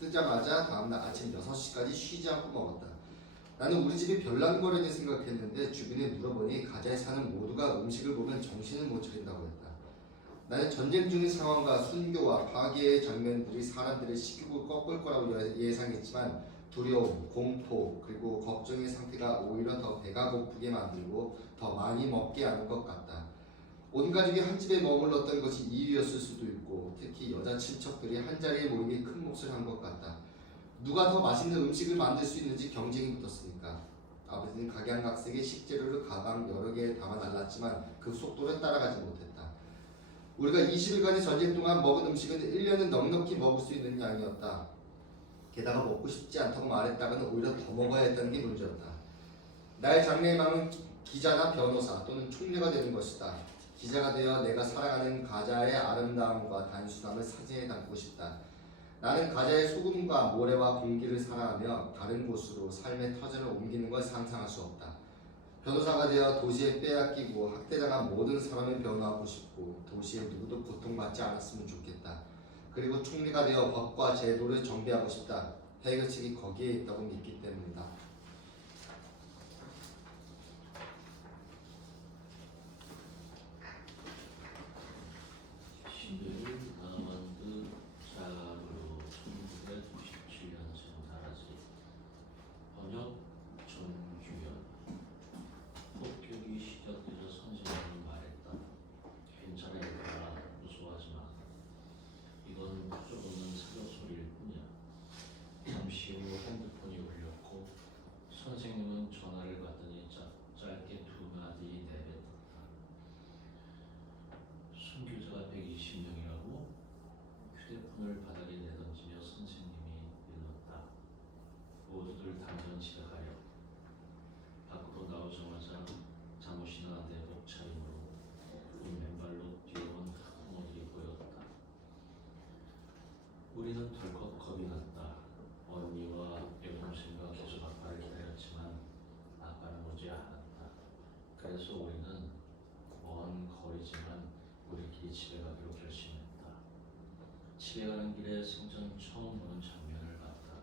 뜨자마자 다음날 아침 6시까지 쉬지 않고 먹었다. 나는 우리 집이 별난거리니 생각했는데 주변에 물어보니 가자에 사는 모두가 음식을 보면 정신을 못 차린다고 했다. 나는 전쟁 중인 상황과 순교와 파괴의 장면들이 사람들의 식욕을 꺾을 거라고 예상했지만 두려움, 공포, 그리고 걱정의 상태가 오히려 더 배가 고프게 만들고 더 많이 먹게 하는 것 같다. 온 가족이 한 집에 머물렀던 것이 이유였을 수도 있고 특히 여자 친척들이 한 자리에 모이니 큰 몫을 한 것 같다. 누가 더 맛있는 음식을 만들 수 있는지 경쟁이 붙었으니까. 아버지는 각양각색의 식재료를 가방 여러 개에 담아 달랐지만 그 속도를 따라가지 못했다. 우리가 20일간의 전쟁 동안 먹은 음식은 1년은 넉넉히 먹을 수 있는 양이었다. 게다가 먹고 싶지 않다고 말했다가는 오히려 더 먹어야 했다는 게 문제였다. 나의 장래의 마음은 기자나 변호사 또는 총리가 되는 것이다. 기자가 되어 내가 살아가는 가자의 아름다움과 단순함을 사진에 담고 싶다. 나는 가자의 소금과 모래와 공기를 사랑하며 다른 곳으로 삶의 터전을 옮기는 걸 상상할 수 없다. 변호사가 되어 도시에 빼앗기고 학대당한 모든 사람을 변호하고 싶고 도시에 누구도 고통받지 않았으면 좋겠다. 그리고 총리가 되어 법과 제도를 정비하고 싶다. 해결책이 거기에 있다고 믿기 때문이다. 신들을 만든 자로 1997년생 다라지 번역 전규현 폭격이 시작되자 선생님이 말했다. 괜찮아 얘들아 무서워하지 마. 이건 조금은 사격 소리일 뿐이야. 잠시 후 핸드폰이 울렸고 선생님은 전화를 받더니 짧게 두 마디 내뱉었다. 순교자가 120명이라고? 휴대폰을 바닥에 내던지며 선생님이 일렀다. 모두들 당장 집에 가려. 밖으로 나오자마자 잠옷이나 내복 차림으로 맨발로 뛰어온 학부모들이 보였다. 우리는 덜컥 겁이 났다. 언니와 여동생과 계속 아빠를 기다렸지만 아빠는 오지 않았다. 그래서 우리는 먼 거리지만 우리끼리 집에 가기로 결심했다. 집에 가는 길에 생전 처음 보는 장면을 봤다.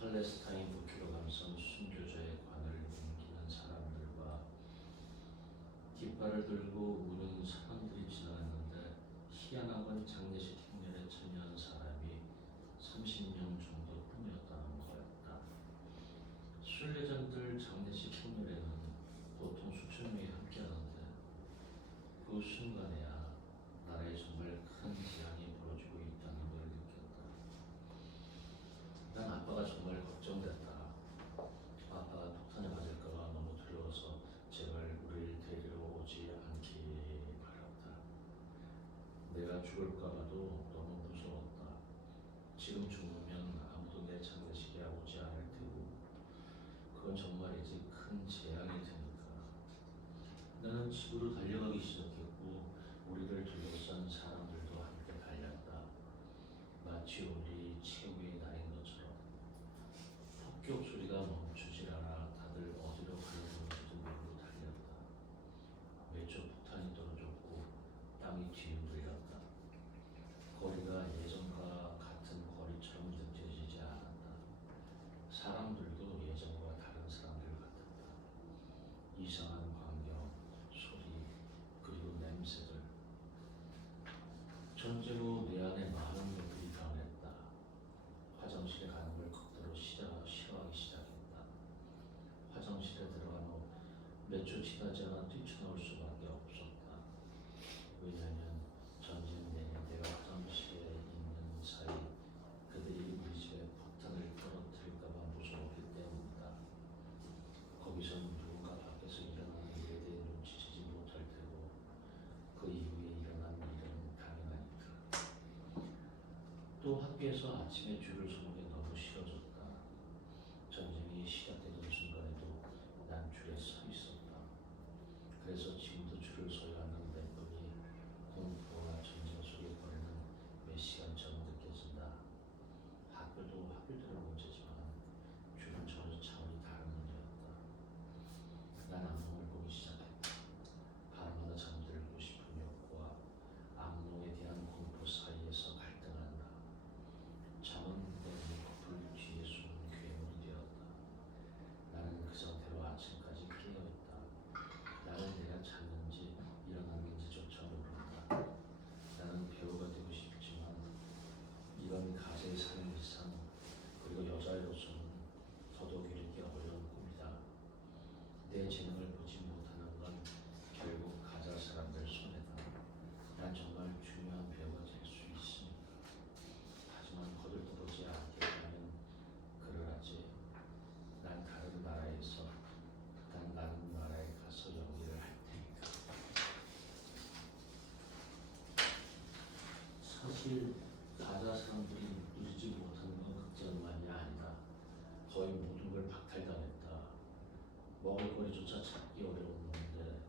팔레스타인 도쿄로 감싼 순교자의 관을 옮기는 사람들과 깃발을 들고 우는 사람들이 지나갔는데 희한하건 장례식 행렬에 참여한 사람이 30명 정도뿐이었다는 거였다. 순례자들 장례식 행렬에는 보통 수천 명이 함께하는데 그 순간에야 나라에 정말 큰 재앙이 벌어지고 있다는 걸 느꼈다. 난 아빠가 정말 걱정됐다. 아빠가 폭탄에 맞을까봐 너무 두려워서 제발 우리를 데리러 오지 않기 바랐다. 내가 죽을까봐도 너무 무서웠다. 지금 죽으면 아무도 내 장례식에 오지 않을 테고 그건 정말이지 큰 재앙이 되니까. 나는 집으로 달려가기 시작했고 우리를 둘러싼 사람들도 함께 달렸다. 마치 우리 최후의 날인 것처럼. 폭격 소리가 멈추질 않아 다들 어디로 가려는지도 모르고 달렸다. 몇 초 폭탄이 떨어졌고 땅이 뒤흔들렸다. 거리가 예전과 같은 거리처럼 느껴지지 않았다. 사람들도 예전과 다른 사람들 같았다. 이상한 광경, 소리, 그리고 냄새들. 전쟁 후 내 안에 많은 것들이 변했다. 나도 학교에서 아침에 줄을 서는 게 너무 싫어졌다. 전쟁이 시작되던 순간에도 난 줄에 서 있었다. 그래서 지금도 줄을 서야 하는 멘토니 공포와 전쟁 속에 보내는 몇 시간처럼 느껴진다. 학교도 학교대로 문제지만 줄은 전혀 차원이 다른 문제였다. 난 악몽을 보기 시작했다. 밤마다 잠들고 싶은 욕구와 악몽에 대한 공포 사이에서 갈등한다. 잠은 내 눈꺼풀 뒤에 숨은 괴물이 되었다. 나는 그 상태로 아침까지 깨어있다. 나는 내가 잤는지 일어났는지조차 모른다. 나는 배우가 되고 싶지만 이런 가제에 사는 이상, 그리고 여자로서는 더더욱 이루기 어려운 꿈이다. 내 재능을 보지 못하는 건 결국 가자 사람들 손해다. 난 정말 중요한 배우가 될 수 있으니까. 하지만 거들떠보지 않겠다면 그러라지. 난 다른 나라에 가서 연기를 할 테니까. 사실 가자 사람들이 누리지 못하는 건 극장만이 아니다. 거의 모든 걸 박탈당했다. 먹을거리조차 찾기 어려운 놈인데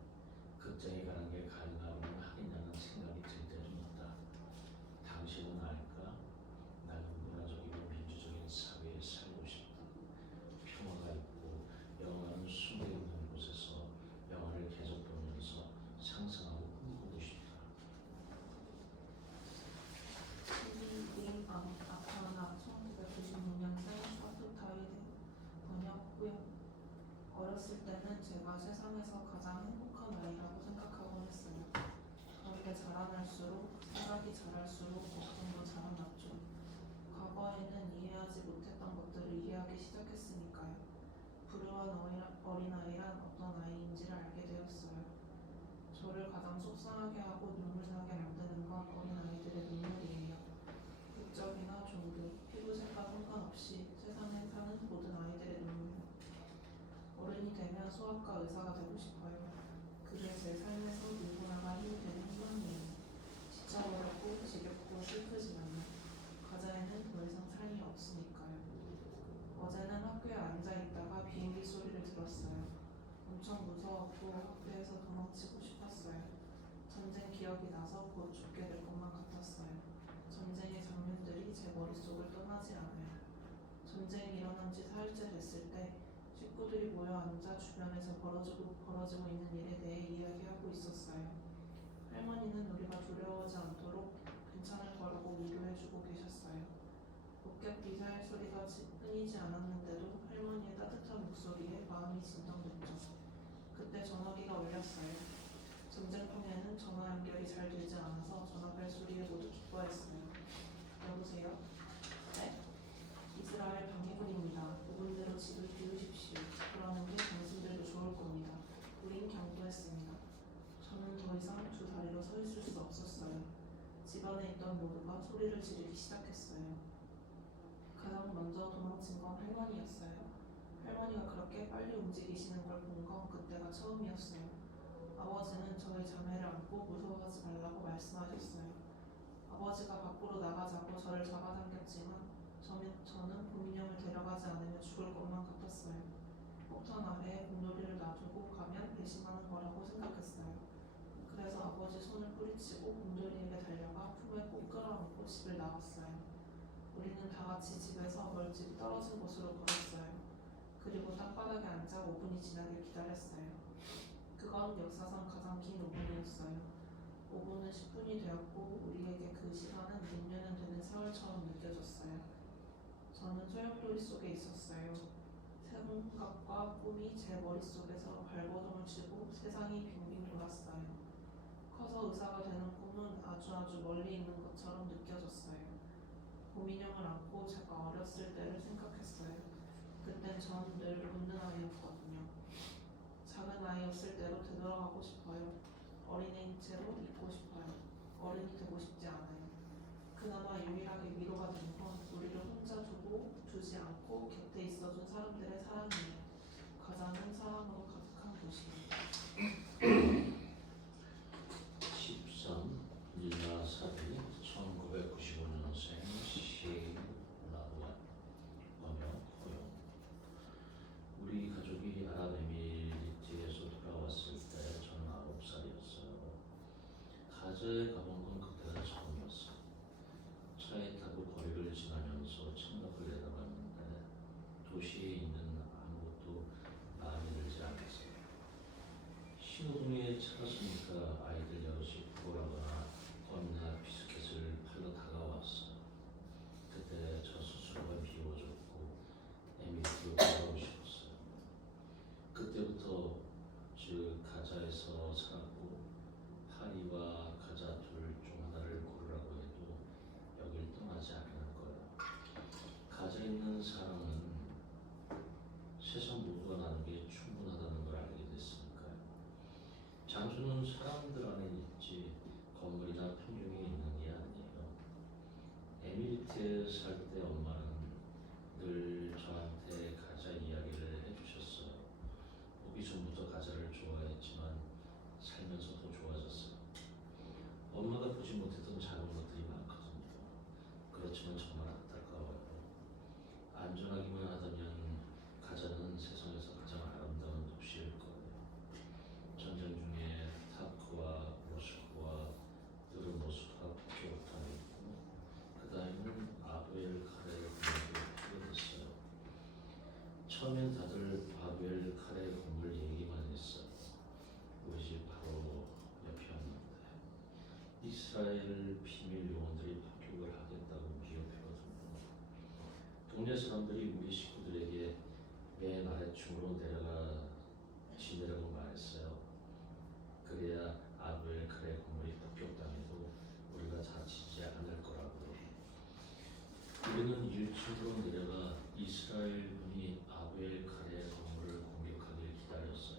극장에 가는 게 가능하면 하겠냐는 생각이 들 때도 있다. 당신은 알까? 나는 문화적이고 민주적인 사회에 살고 싶다. 평화가 있고 영화는 숨어 있는 곳에서 영화를 계속 보면서 상상하고 꿈꾸고 싶다. 님 아카나 1996년생 샤프타이드 번역 후에 어렸을 때는 제가 세상에서 가장 행복한 아이라고 생각하곤 했어요. 어리게 자라날수록 생각이 자랄수록 걱정도 자라났죠. 과거에는 이해하지 못했던 것들을 이해하기 시작했으니까요. 불우한 어린아이란 어떤 아이인지를 알게 되었어요. 저를 가장 속상하게 하고 눈물 나게 만드는 건 어린아이들의 눈물이에요. 국적이나 종교, 피부색과 상관없이 세상에 사는 모든 아이들의 눈물. 어른이 되면 소아과 의사가 되고 싶어요. 그게 제 삶에서 누구나가 힘이 되는 희망이에요. 지쳐버렸고 지겹고 슬프지만요. 가자에는 더 이상 삶이 없으니까요. 어제는 학교에 앉아있다가 비행기 소리를 들었어요. 엄청 무서웠고 학교에서 도망치고 싶었어요. 전쟁 기억이 나서 곧 죽게 될 것만 같았어요. 전쟁의 장면들이 제 머릿속을 떠나지 않아요. 전쟁이 일어난 지 4일째 됐을 때 식구들이 모여 앉아 주변에서 벌어지고 있는 일에 대해 이야기하고 있었어요. 할머니는 우리가 두려워하지 않도록 괜찮을 거라고 위로해주고 계셨어요. 폭격 미사일 소리가 끊이지 않았는데도 할머니의 따뜻한 목소리에 마음이 진정됐죠. 그때 전화기가 울렸어요. 전쟁통에는 전화 연결이 잘 되지 않아서 전화벨 소리에 모두 기뻐했어요. 여보세요? 네? 이스라엘 방해군입니다. 5분대로 집을 비우십시오. 그러는 게 당신들도 좋을 겁니다. 우린 경고했습니다. 저는 더 이상 두 다리로 서 있을 수 없었어요. 집안에 있던 모두가 소리를 지르기 시작했어요. 가장 먼저 도망친 건 할머니였어요. 할머니가 그렇게 빨리 움직이시는 걸 본 건 그때가 처음이었어요. 아버지는 저희 자매를 안고 무서워하지 말라고 말씀하셨어요. 아버지가 밖으로 나가자고 저를 잡아당겼지만 저는 보민형을 데려가지 않으면 죽을 것만 같았어요. 폭탄 아래에 공놀이를 놔두고 가면 배신하는 거라고 생각했어요. 그래서 아버지 손을 뿌리치고 공놀이에게 달려가 품에 꼭 끌어안고 집을 나왔어요. 우리는 다 같이 집에서 멀찍이 떨어진 곳으로 걸었어요. 그리고 땅바닥에 앉아 5분이 지나길 기다렸어요. 그건 역사상 가장 긴 5분이었어요. 5분은 10분이 되었고 우리에게 그 시간은 6년은 되는 세월처럼 느껴졌어요. 저는 소용돌이 속에 있었어요. 생각과 꿈이 제 머릿속에서 발버둥을 치고 세상이 빙빙 돌았어요. 커서 의사가 되는 꿈은 아주 멀리 있는 것처럼 느껴졌어요. 고민형을 안고 제가 어렸을 때를 생각했어요. 그땐 전 늘 웃는 아이였거든요. 작은 아이였을 때로 되돌아가고 싶어요. 어린애인 채로 있고 싶어요. 어른이 되고 싶지 않아요. 그나마 유일하게 위로가 되는 건 우리를 혼자 두지 않고 곁에 있어준 사람들의 사랑이에요. 가자는 사랑으로 가득한 곳이에요. 13. 닐라 사비 1995년생 벨기트에 살 때 엄마는 늘 저한테 가자 이야기를 해주셨어요. 오기 전부터 가자를 좋아했지만 살면서 더 좋아졌어요. 엄마가 보지 못했던 작은 것들이 많거든요. 그렇지만 정말 안타까워요. 안전하기만 하다면 가자는 세상에서 가장 아름다운 도시일 거예요. 전쟁 중에 타크와 모스크와 느르모스크가 폭격당했고 그 다음에는 아부엘 카레 공격이 파괴됐어요. 처음엔 다들 아부엘 카레 건물 얘기만 했어요. 우리 집 바로 옆이었는데 이스라엘 비밀 요원들이 폭격을 하겠다고 위협했거든요. 동네 사람들이 우리 식구들에게 맨 아래층으로 내려가 지내라고 말했어요. 그래야 아부엘 카레 건물이 폭격당해도 우리가 다치지 않을 거라고요. 우리는 1층으로 내려가 이스라엘 군이 아부엘 카레 건물을 공격하길 기다렸어요.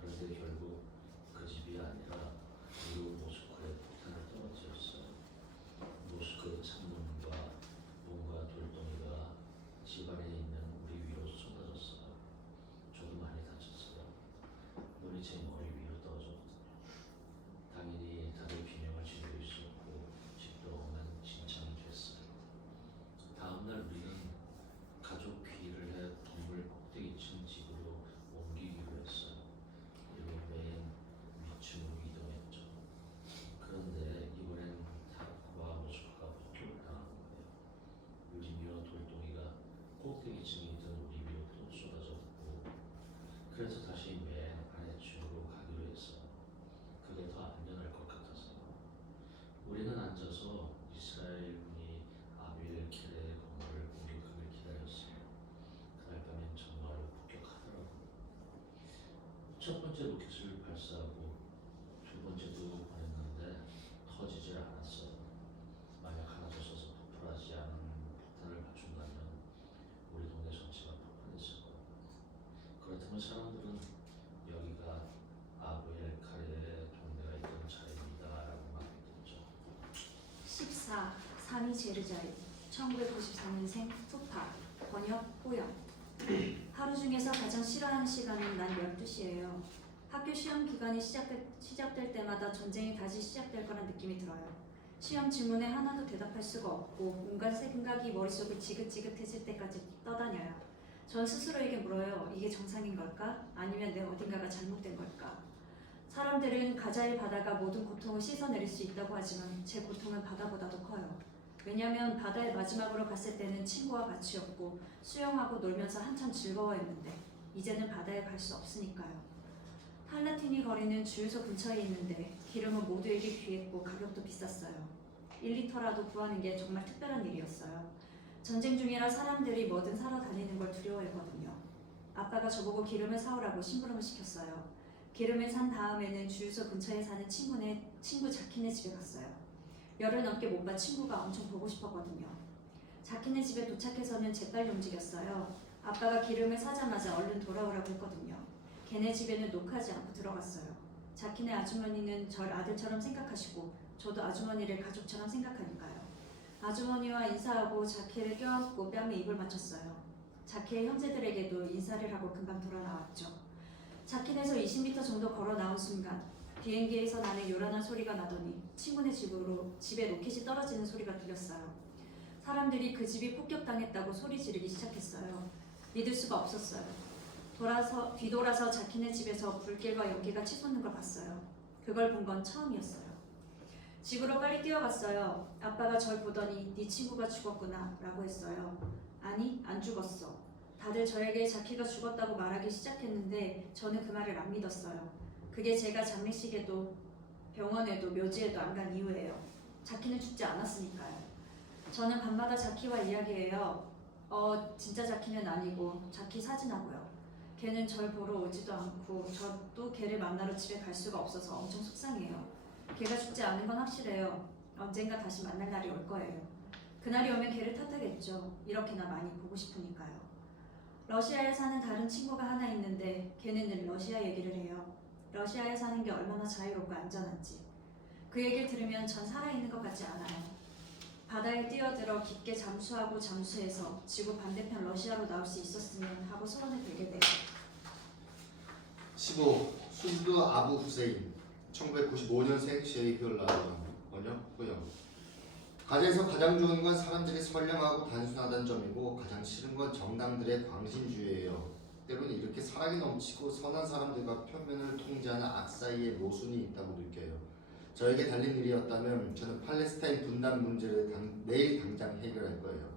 그런데 결국 그 집이 아니라 이후 모스크에 폭탄을 떨어뜨렸어요. 모스크 창문과 문과 돌덩이가 집 안에 있는 우리 위로 쏟아졌어요. 저도 많이 다쳤어요. 눈이 제 머리 위로 떨어졌거든요. 당연히 다들 비명을 지르고 있었고 집도 엉망진창이 됐어요. 다음날 우리는 가족 회의를 해 건물 꼭대기층 집으로 옮기기로 했어요. 그리고 맨 위층으로 이동했죠. 그런데 이번엔 타크와 모스크가 폭격을 당한 거예요. 유리며 돌덩이가 꼭대기층에 있던 우리 위로 또 쏟아졌고 그래서 다시 맨 아래층으로 가기로 했어요. 그게 더 안전할 것 같아서요. 우리는 앉아서 이스라엘 군이 아비엘 케레 건물을 공격하길 기다렸어요. 그날 밤엔 정말로 폭격하더라고요. 첫 번째 로켓을 발사하고 두 번째도 보냈는데 터지질 않았어요. 만약 하나 더 써서 폭발하지 않은 폭탄을 맞춘다면 우리 동네 전체가 폭발했을 거예요. 그렇다면 사람들은 여기가 아부엘 카레의 동네가 있던 자리입니다 라고 말했겠죠. 14. 삼위 제르자리 1994년생 투파 번역 호영 하루 중에서 가장 싫어하는 시간은 난 12시예요. 학교 시험 기간이 시작될 때마다 전쟁이 다시 시작될 거란 느낌이 들어요. 시험 질문에 하나도 대답할 수가 없고 온갖 생각이 머릿속을 지긋지긋해질 때까지 떠다녀요. 전 스스로에게 물어요. 이게 정상인 걸까? 아니면 내 어딘가가 잘못된 걸까? 사람들은 가자의 바다가 모든 고통을 씻어내릴 수 있다고 하지만 제 고통은 바다보다도 커요. 왜냐하면 바다에 마지막으로 갔을 때는 친구와 같이였고 수영하고 놀면서 한참 즐거워했는데 이제는 바다에 갈 수 없으니까요. 할라틴이 거리는 주유소 근처에 있는데 기름은 모두에게 귀했고 가격도 비쌌어요. 1리터라도 구하는 게 정말 특별한 일이었어요. 전쟁 중이라 사람들이 뭐든 사러 다니는 걸 두려워했거든요. 아빠가 저보고 기름을 사오라고 심부름을 시켰어요. 기름을 산 다음에는 주유소 근처에 사는 친구 자키네 집에 갔어요. 열흘 넘게 못 봐 친구가 엄청 보고 싶었거든요. 자키네 집에 도착해서는 재빨리 움직였어요. 아빠가 기름을 사자마자 얼른 돌아오라고 했거든요. 걔네 집에는 녹하지 않고 들어갔어요. 자키네 아주머니는 절 아들처럼 생각하시고 저도 아주머니를 가족처럼 생각하니까요. 아주머니와 인사하고 자키를 껴안고 뺨에 입을 맞췄어요. 자키의 형제들에게도 인사를 하고 금방 돌아 나왔죠. 자키네에서 20m 정도 걸어 나온 순간 비행기에서 나는 요란한 소리가 나더니 친구네 집에 로켓이 떨어지는 소리가 들렸어요. 사람들이 그 집이 폭격당했다고 소리 지르기 시작했어요. 믿을 수가 없었어요. 뒤돌아서 자키네 집에서 불길과 연기가 치솟는 걸 봤어요. 그걸 본 건 처음이었어요. 집으로 빨리 뛰어갔어요. 아빠가 절 보더니 네 친구가 죽었구나 라고 했어요. 아니, 안 죽었어. 다들 저에게 자키가 죽었다고 말하기 시작했는데 저는 그 말을 안 믿었어요. 그게 제가 장례식에도 병원에도 묘지에도 안 간 이유예요. 자키는 죽지 않았으니까요. 저는 밤마다 자키와 이야기해요. 진짜 자키는 아니고 자키 사진하고요. 걔는 절 보러 오지도 않고 저도 걔를 만나러 집에 갈 수가 없어서 엄청 속상해요. 걔가 죽지 않은 건 확실해요. 언젠가 다시 만날 날이 올 거예요. 그날이 오면 걔를 탓하겠죠. 이렇게나 많이 보고 싶으니까요. 러시아에 사는 다른 친구가 하나 있는데 걔는 늘 러시아 얘기를 해요. 러시아에 사는 게 얼마나 자유롭고 안전한지. 그 얘기를 들으면 전 살아있는 것 같지 않아요. 바다에 바다에 뛰어들어 깊게 잠수해서 지구 반대편 러시아로 나올 수 있었으면 하고 소원을 빌게 돼요. 15. 수도 아부 후세인 1995년생 셰이필라 번역 후영. 가자에서 가장 좋은 건 사람들이 선량하고 단순하다는 점이고 가장 싫은 건 정당들의 광신주의예요. 때로는 이렇게 사랑이 넘치고 선한 사람들과 표면을 통제하는 악 사이에 모순이 있다고 느껴요. 저에게 달린 일이었다면 저는 팔레스타인 분단 문제를 내일 당장 해결할 거예요.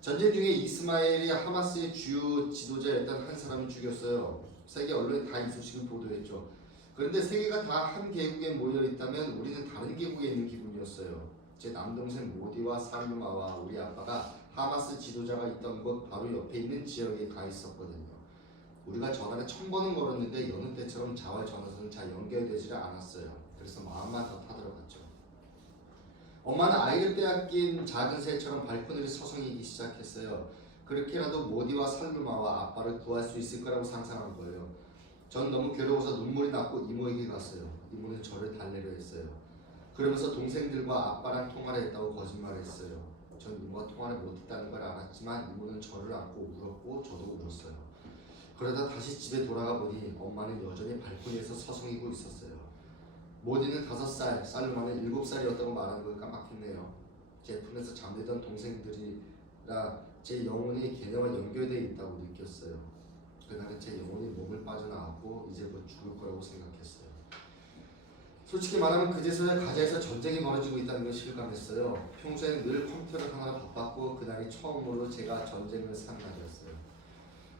전쟁 중에 이스마엘이 하마스의 주요 지도자였던 한 사람을 죽였어요. 세계 언론이 다 이 소식을 보도했죠. 그런데 세계가 다 한 계곡에 모여 있다면 우리는 다른 계곡에 있는 기분이었어요. 제 남동생 모디와 살루마와 우리 아빠가 하마스 지도자가 있던 곳 바로 옆에 있는 지역에 가 있었거든요. 우리가 전화를 1000번은 걸었는데 여느 때처럼 자활 전화선은 잘 연결되지를 않았어요. 그래서 마음만 더 타들어갔죠. 엄마는 아이를 빼앗긴 작은 새처럼 발코니를 서성이기 시작했어요. 그렇게라도 모디와 살루마와 아빠를 구할 수 있을 거라고 상상한 거예요. 전 너무 괴로워서 눈물이 났고 이모에게 갔어요. 이모는 저를 달래려 했어요. 그러면서 동생들과 아빠랑 통화를 했다고 거짓말을 했어요. 전 이모가 통화를 못했다는 걸 알았지만 이모는 저를 안고 울었고 저도 울었어요. 그러다 다시 집에 돌아가 보니 엄마는 여전히 발코니에서 서성이고 있었어요. 모디는 5살, 살루마는 7살이었다고 말하는 걸 깜빡했네요. 제 품에서 잠들던 동생들이라 제 영혼이 걔네와 연결되어 있다고 느꼈어요. 그날은 제 영혼이 몸을 빠져나왔고 이제 곧 죽을 거라고 생각했어요. 솔직히 말하면 그제서야 가자에서 전쟁이 벌어지고 있다는 걸 실감했어요. 평소엔 늘 컴퓨터를 하느라 바빴고 그날이 처음으로 제가 전쟁을 산 날이었어요.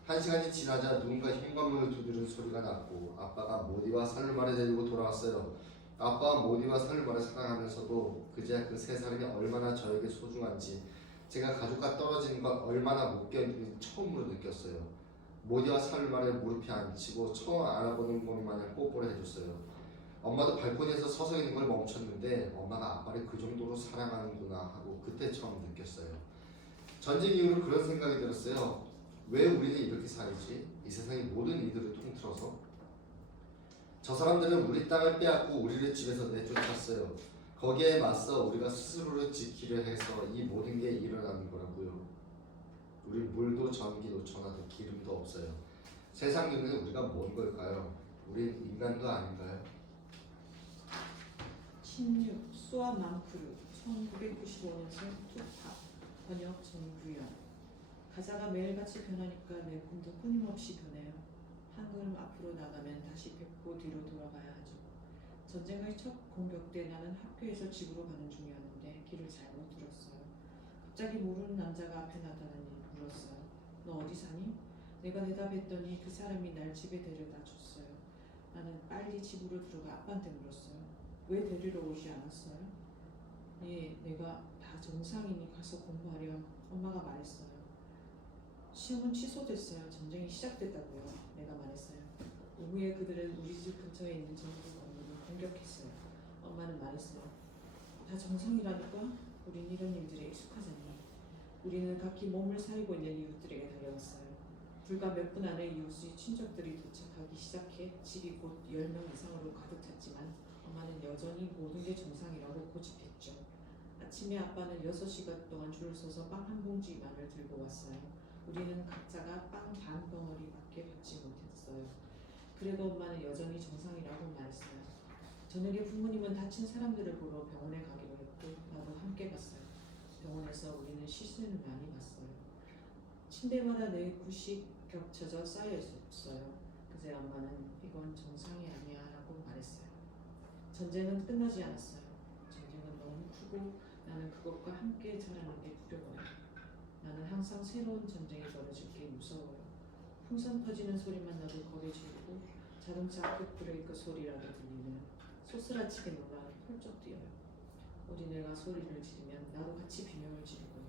1시간이 지나자 누군가 현관문을 두드리는 소리가 났고 아빠가 모디와 살루마를 데리고 돌아왔어요. 아빠와 모디와 살루마를 사랑하면서도 그제야 그 3사람이 얼마나 저에게 소중한지 제가 가족과 떨어지는 걸 얼마나 못 견디는지 처음으로 느꼈어요. 모디와 살루마를 무릎에 앉히고 처음 알아보는 것 마냥 뽀뽀를 해줬어요. 엄마도 발코니에서 서서 있는 걸 멈췄는데 엄마가 아빠를 그 정도로 사랑하는구나 하고 그때 처음 느꼈어요. 전쟁 이후로 그런 생각이 들었어요. 왜 우리는 이렇게 살지? 이 세상의 모든 이들을 통틀어서 저 사람들은 우리 땅을 빼앗고 우리를 집에서 내쫓았어요. 거기에 맞서 우리가 스스로를 지키려 해서 이 모든 게 일어나는 거라고요. 우리 물도 전기도 전화도 기름도 없어요. 세상 눈에 우리가 뭔 걸까요? 우린 인간도 아닌가요? 16. 수아 맘크루 1995년생 투파 번역 정규현. 가사가 매일같이 변하니까 내 꿈도 끊임없이 변해요. 한 걸음 앞으로 나가면 다시 100보 뒤로 돌아가야 하죠. 전쟁의 첫 공격 때 나는 학교에서 집으로 가는 중이었는데 길을 잘못 들었어요. 갑자기 모르는 남자가 앞에 나타나니 물었어요. 너 어디 사니? 내가 대답했더니 그 사람이 날 집에 데려다 줬어요. 나는 빨리 집으로 들어가 아빠한테 물었어요. 왜 데리러 오지 않았어요? 예, 내가 다 정상이니 가서 공부하렴. 엄마가 말했어요. 시험은 취소됐어요. 전쟁이 시작됐다고요. 내가 말했어요. 오후에 그들은 우리 집 근처에 있는 전부 건물을 공격했어요. 엄마는 말했어요. 다 정상이라니까? 우린 이런 일들에 익숙하잖니. 우리는 각기 몸을 사리고 있는 이웃들에게 달려갔어요. 불과 몇 분 안에 이웃의 친척들이 도착하기 시작해 집이 곧 10명 이상으로 가득 찼지만 엄마는 여전히 모든 게 정상이라고 고집했죠. 아침에 아빠는 6시간 동안 줄을 서서 빵 한 봉지만을 들고 왔어요. 우리는 각자가 빵 반 덩어리밖에 받지 못했어요. 그래도 엄마는 여전히 정상이라고 말했어요. 저녁에 부모님은 다친 사람들을 보러 병원에 가기로 했고 나도 함께 갔어요. 병원에서 우리는 시술을 많이 봤어요. 침대마다 내 굿이 겹쳐져 쌓여 있었어요. 그제 엄마는 이건 정상이 아니야 라고 말했어요. 전쟁은 끝나지 않았어요. 전쟁은 너무 크고 나는 그것과 함께 자라는 게 두려워요. 나는 항상 새로운 전쟁이 벌어질 게 무서워요. 풍선 터지는 소리만 나도 겁이 질고 자동차 앞에 브레이크 소리라도 들리면 소스라치게 놀라 펄쩍 뛰어요. 어린애가 소리를 지르면 나도 같이 비명을 지르고요.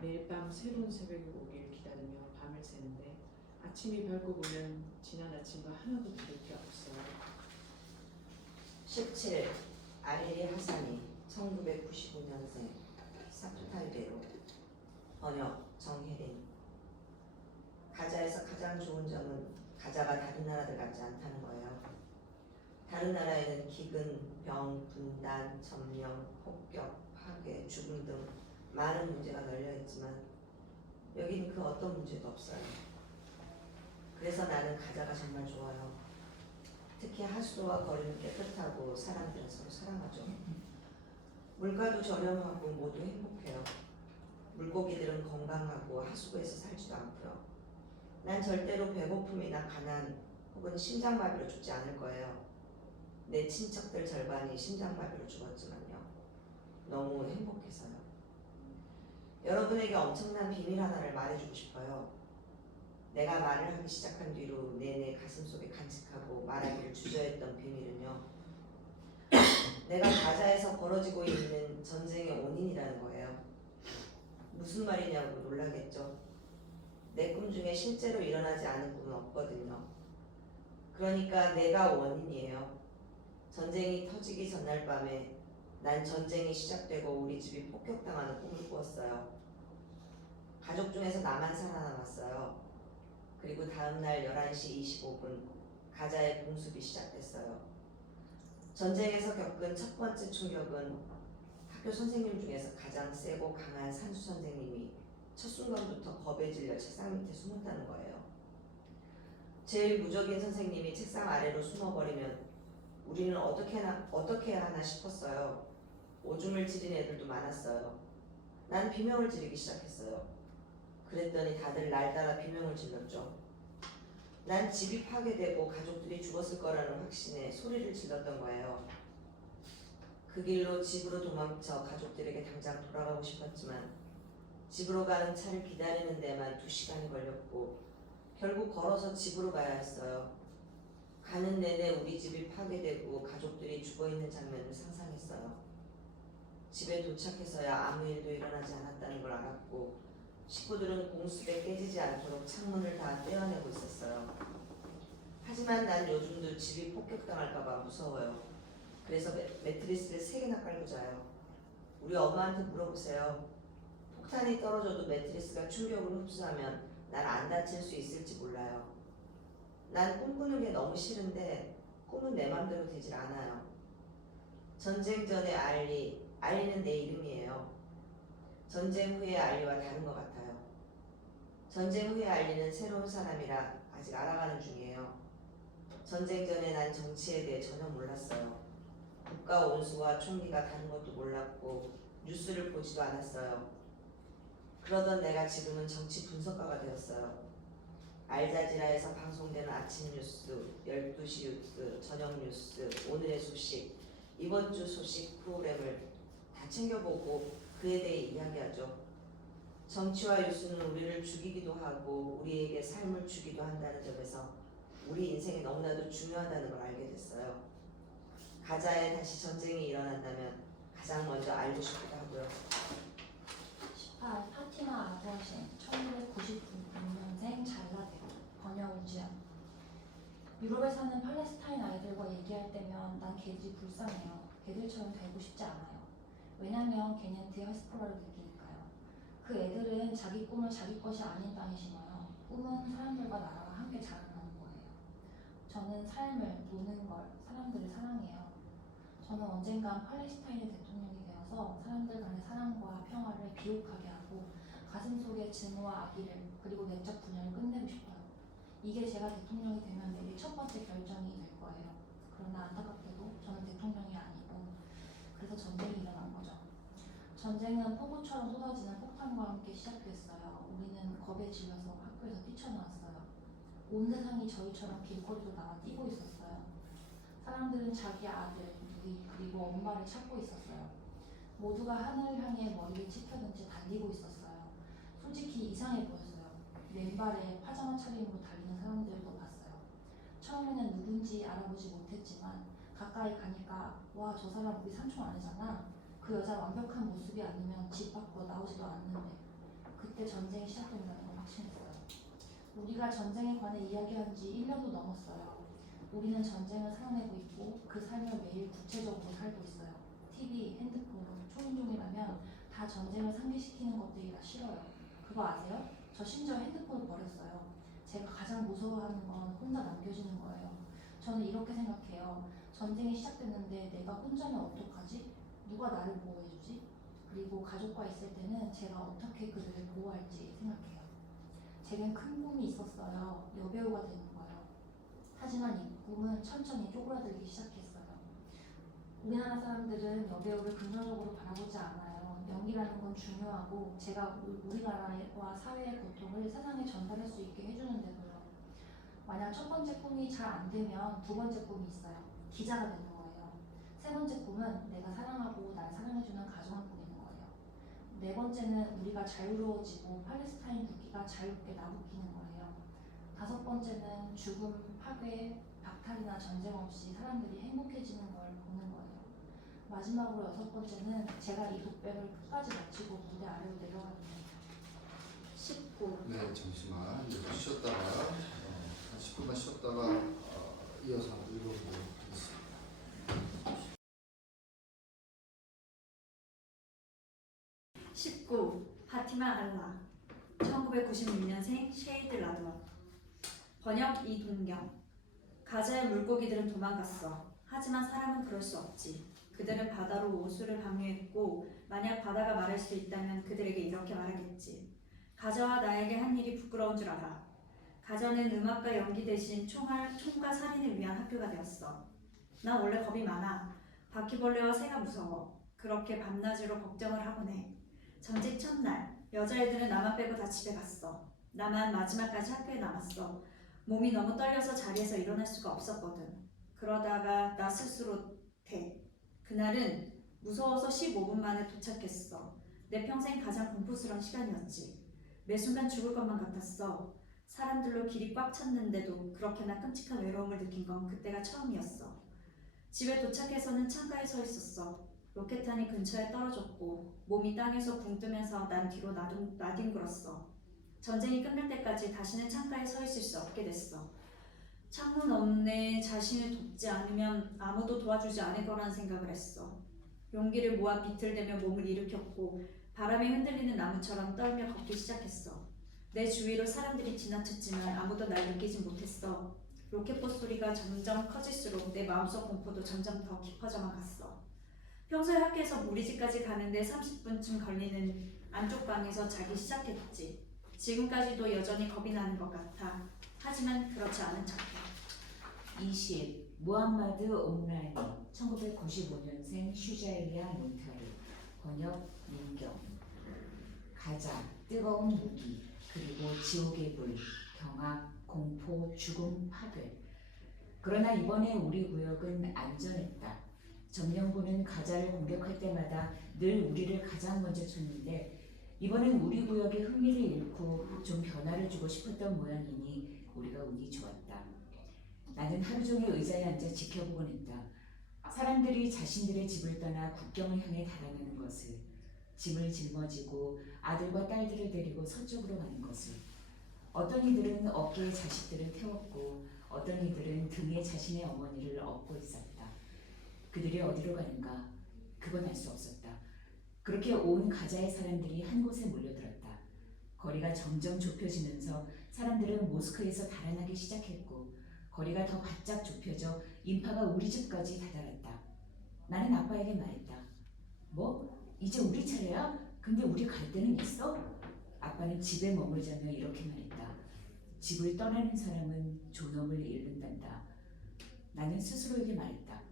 매일 밤 새로운 새벽이 오길 기다리며 밤을 새는데 아침이 밝고 보면 지난 아침과 하나도 다를 게 없어요. 17. 아리리 하사니 1995년생 사프타이베로 번역 정혜린. 가자에서 가장 좋은 점은 가자가 다른 나라들 같지 않다는 거예요. 다른 나라에는 기근, 병, 분단, 점령, 폭격, 파괴, 전쟁, 죽음 등 많은 문제가 널려 있지만 여기는 그 어떤 문제도 없어요. 그래서 나는 가자가 정말 좋아요. 특히 하수도와 거리는 깨끗하고 사람들은 서로 사랑하죠. 물가도 저렴하고 모두 행복해요. 물고기들은 건강하고 하수구에서 살지도 않고요. 난 절대로 배고픔이나 가난 혹은 심장마비로 죽지 않을 거예요. 내 친척들 절반이 심장마비로 죽었지만요. 너무 행복해서요. 여러분에게 엄청난 비밀 하나를 말해주고 싶어요. 내가 말을 하기 시작한 뒤로 내내 가슴속에 간직하고 말하기를 주저했던 비밀은요. 내가 가자에서 벌어지고 있는 전쟁의 원인이라는 거예요. 무슨 말이냐고 놀라겠죠. 내 꿈 중에 실제로 일어나지 않은 꿈은 없거든요. 그러니까 내가 원인이에요. 전쟁이 터지기 전날 밤에 난 전쟁이 시작되고 우리 집이 폭격당하는 꿈을 꾸었어요. 가족 중에서 나만 살아남았어요. 그리고 다음날 11시 25분 가자의 공습이 시작됐어요. 전쟁에서 겪은 첫 번째 충격은 학교 선생님 중에서 가장 세고 강한 산수 선생님이 첫 순간부터 겁에 질려 책상 밑에 숨었다는 거예요. 제일 무적인 선생님이 책상 아래로 숨어버리면 우리는 어떻게 해야 하나 싶었어요. 오줌을 지린 애들도 많았어요. 난 비명을 지르기 시작했어요. 그랬더니 다들 날 따라 비명을 질렀죠. 난 집이 파괴되고 가족들이 죽었을 거라는 확신에 소리를 질렀던 거예요. 그 길로 집으로 도망쳐 가족들에게 당장 돌아가고 싶었지만 집으로 가는 차를 기다리는 데만 2시간이 걸렸고 결국 걸어서 집으로 가야 했어요. 가는 내내 우리 집이 파괴되고 가족들이 죽어있는 장면을 상상했어요. 집에 도착해서야 아무 일도 일어나지 않았다는 걸 알았고 식구들은 공습에 깨지지 않도록 창문을 다 떼어내고 있었어요. 하지만 난 요즘도 집이 폭격당할까봐 무서워요. 그래서 매트리스를 3개나 깔고 자요. 우리 엄마한테 물어보세요. 폭탄이 떨어져도 매트리스가 충격을 흡수하면 난 안 다칠 수 있을지 몰라요. 난 꿈꾸는 게 너무 싫은데 꿈은 내 맘대로 되질 않아요. 전쟁 전에 알리는 내 이름이에요. 전쟁 후의 알리와 다른 것 같아요. 전쟁 후의 알리는 새로운 사람이라 아직 알아가는 중이에요. 전쟁 전에 난 정치에 대해 전혀 몰랐어요. 국가 원수와 총리가 다른 것도 몰랐고 뉴스를 보지도 않았어요. 그러던 내가 지금은 정치 분석가가 되었어요. 알자지라에서 방송되는 아침 뉴스, 12시 뉴스, 저녁 뉴스, 오늘의 소식, 이번 주 소식 프로그램을 다 챙겨보고 그에 대해 이야기하죠. 정치와 뉴스는 우리를 죽이기도 하고 우리에게 삶을 주기도 한다는 점에서 우리 인생에 너무나도 중요하다는 걸 알게 됐어요. 가자에 다시 전쟁이 일어난다면 가장 먼저 알고 싶기도 하고요. 18. 파티마 아버신 1996년생 잘라데 번역 우지연. 유럽에 사는 팔레스타인 아이들과 얘기할 때면 난 걔들이 불쌍해요. 걔들처럼 되고 싶지 않아요. 왜냐면 걔는 디아스포라를 느끼니까요. 그 애들은 자기 꿈을 자기 것이 아닌 땅에 심어요. 꿈은 사람들과 나라가 함께 자라나는 거예요. 저는 삶을, 노는 걸, 사람들을 사랑해요. 저는 언젠간 팔레스타인의 대통령이 되어서 사람들 간의 사랑과 평화를 비옥하게 하고 가슴속의 증오와 악의를 그리고 내적 분열을 끝내고 싶어요. 이게 제가 대통령이 되면 내릴 첫 번째 결정이 될 거예요. 그러나 안타깝게도 저는 대통령이 아니고 그래서 전쟁이 일어난 거죠. 전쟁은 폭우처럼 쏟아지는 폭탄과 함께 시작됐어요. 우리는 겁에 질려서 학교에서 뛰쳐나왔어요. 온 세상이 저희처럼 길거리로 나와 뛰고 있었어요. 사람들은 자기 아들, 누이, 그리고 엄마를 찾고 있었어요. 모두가 하늘을 향해 머리를 치켜든 채 달리고 있었어요. 솔직히 이상해 보였어요. 맨발에 파자마 차림으로 달리는 사람들도 봤어요. 처음에는 누군지 알아보지 못했지만 가까이 가니까 와, 저 사람 우리 삼촌 아니잖아. 그 여자 완벽한 모습이 아니면 집 밖으로 나오지도 않는데. 그때 전쟁이 시작된다는 걸 확신했어요. 우리가 전쟁에 관해 이야기한 지 1년도 넘었어요. 우리는 전쟁을 살아내고 있고 그 삶을 매일 구체적으로 살고 있어요. TV, 핸드폰, 초인종이라면 다 전쟁을 상기시키는 것들이라 싫어요. 그거 아세요? 저 심지어 핸드폰을 버렸어요. 제가 가장 무서워하는 건 혼자 남겨지는 거예요. 저는 이렇게 생각해요. 전쟁이 시작됐는데 내가 혼자면 어떡하지? 누가 나를 보호해주지? 그리고 가족과 있을 때는 제가 어떻게 그들을 보호할지 생각해요. 제겐 큰 꿈이 있었어요. 여배우가 되는 거예요. 하지만 이 꿈은 천천히 쪼그라들기 시작했어요. 우리나라 사람들은 여배우를 긍정적으로 바라보지 않아요. 연기라는 건 중요하고 제가 우리나라와 사회의 고통을 세상에 전달할 수 있게 해주는데도요. 만약 첫 번째 꿈이 잘 안 되면 두 번째 꿈이 있어요. 기자가 되는 거예요. 세 번째 꿈은 내가 사랑하고 날 사랑해주는 가정을 꾸리는 거예요. 네 번째는 우리가 자유로워지고 팔레스타인 국기가 자유롭게 나부끼는 거예요. 다섯 번째는 죽음, 파괴, 박탈이나 전쟁 없이 사람들이 행복해지는 걸 보는 거예요. 마지막으로 여섯 번째는 제가 이 독백을 끝까지 마치고 무대 아래로 내려가는 거예요. 19. 네, 잠시만 이제 좀 쉬었다가 한 10분만 쉬었다가 이어서 한번 읽어보도록 하겠습니다. 19. 파티마 알라 1996년생 셰이드 라드원 번역 이동경 가자의 물고기들은 도망갔어. 하지만 사람은 그럴 수 없지. 그들은 바다로 오수를 방류했고 만약 바다가 말할 수 있다면 그들에게 이렇게 말하겠지. 가자와 나에게 한 일이 부끄러운 줄 알아. 가자는 음악과 연기 대신 총과 살인을 위한 학교가 되었어. 난 원래 겁이 많아. 바퀴벌레와 새가 무서워. 그렇게 밤낮으로 걱정을 하곤 해. 전직 첫날 여자애들은 나만 빼고 다 집에 갔어. 나만 마지막까지 학교에 남았어. 몸이 너무 떨려서 자리에서 일어날 수가 없었거든. 그러다가 나 스스로 그날은 무서워서 15분 만에 도착했어. 내 평생 가장 공포스러운 시간이었지. 매 순간 죽을 것만 같았어. 사람들로 길이 꽉 찼는데도 그렇게나 끔찍한 외로움을 느낀 건 그때가 처음이었어. 집에 도착해서는 창가에 서 있었어. 로켓탄이 근처에 떨어졌고 몸이 땅에서 붕 뜨면서 난 뒤로 나뒹굴었어. 전쟁이 끝날 때까지 다시는 창가에 서 있을 수 없게 됐어. 창문 없네 자신을 돕지 않으면 아무도 도와주지 않을 거라는 생각을 했어. 용기를 모아 비틀대며 몸을 일으켰고 바람에 흔들리는 나무처럼 떨며 걷기 시작했어. 내 주위로 사람들이 지나쳤지만 아무도 날 느끼진 못했어. 로켓포 소리가 점점 커질수록 내 마음속 공포도 점점 더 깊어져만 갔어. 평소에 학교에서 우리 집까지 가는데 30분쯤 걸리는 안쪽 방에서 자기 시작했지. 지금까지도 여전히 겁이 나는 것 같아. 하지만 그렇지 않은 척해. 20. 무함마드 옴라니 1995년생 슈자이야 몬타르 번역 민경 가자, 뜨거운 무기, 그리고 지옥의 불, 경악, 공포, 죽음, 파괴. 그러나 이번에 우리 구역은 안전했다. 점령군은 가자를 공격할 때마다 늘 우리를 가장 먼저 쳤는데 이번엔 우리 구역에 흥미를 잃고 좀 변화를 주고 싶었던 모양이니 우리가 운이 좋았다. 나는 하루 종일 의자에 앉아 지켜보곤 했다. 사람들이 자신들의 집을 떠나 국경을 향해 달아나는 것을, 짐을 짊어지고 아들과 딸들을 데리고 서쪽으로 가는 것을. 어떤 이들은 어깨에 자식들을 태웠고 어떤 이들은 등에 자신의 어머니를 업고 있었다. 그들이 어디로 가는가? 그건 알 수 없었다. 그렇게 온 가자의 사람들이 한 곳에 몰려들었다. 거리가 점점 좁혀지면서 사람들은 모스크에서 달아나기 시작했고 거리가 더 바짝 좁혀져 인파가 우리 집까지 다다랐다. 나는 아빠에게 말했다. 뭐? 이제 우리 차례야? 근데 우리 갈 데는 있어? 아빠는 집에 머물자며 이렇게 말했다. 집을 떠나는 사람은 존엄을 잃는단다. 나는 스스로에게 말했다.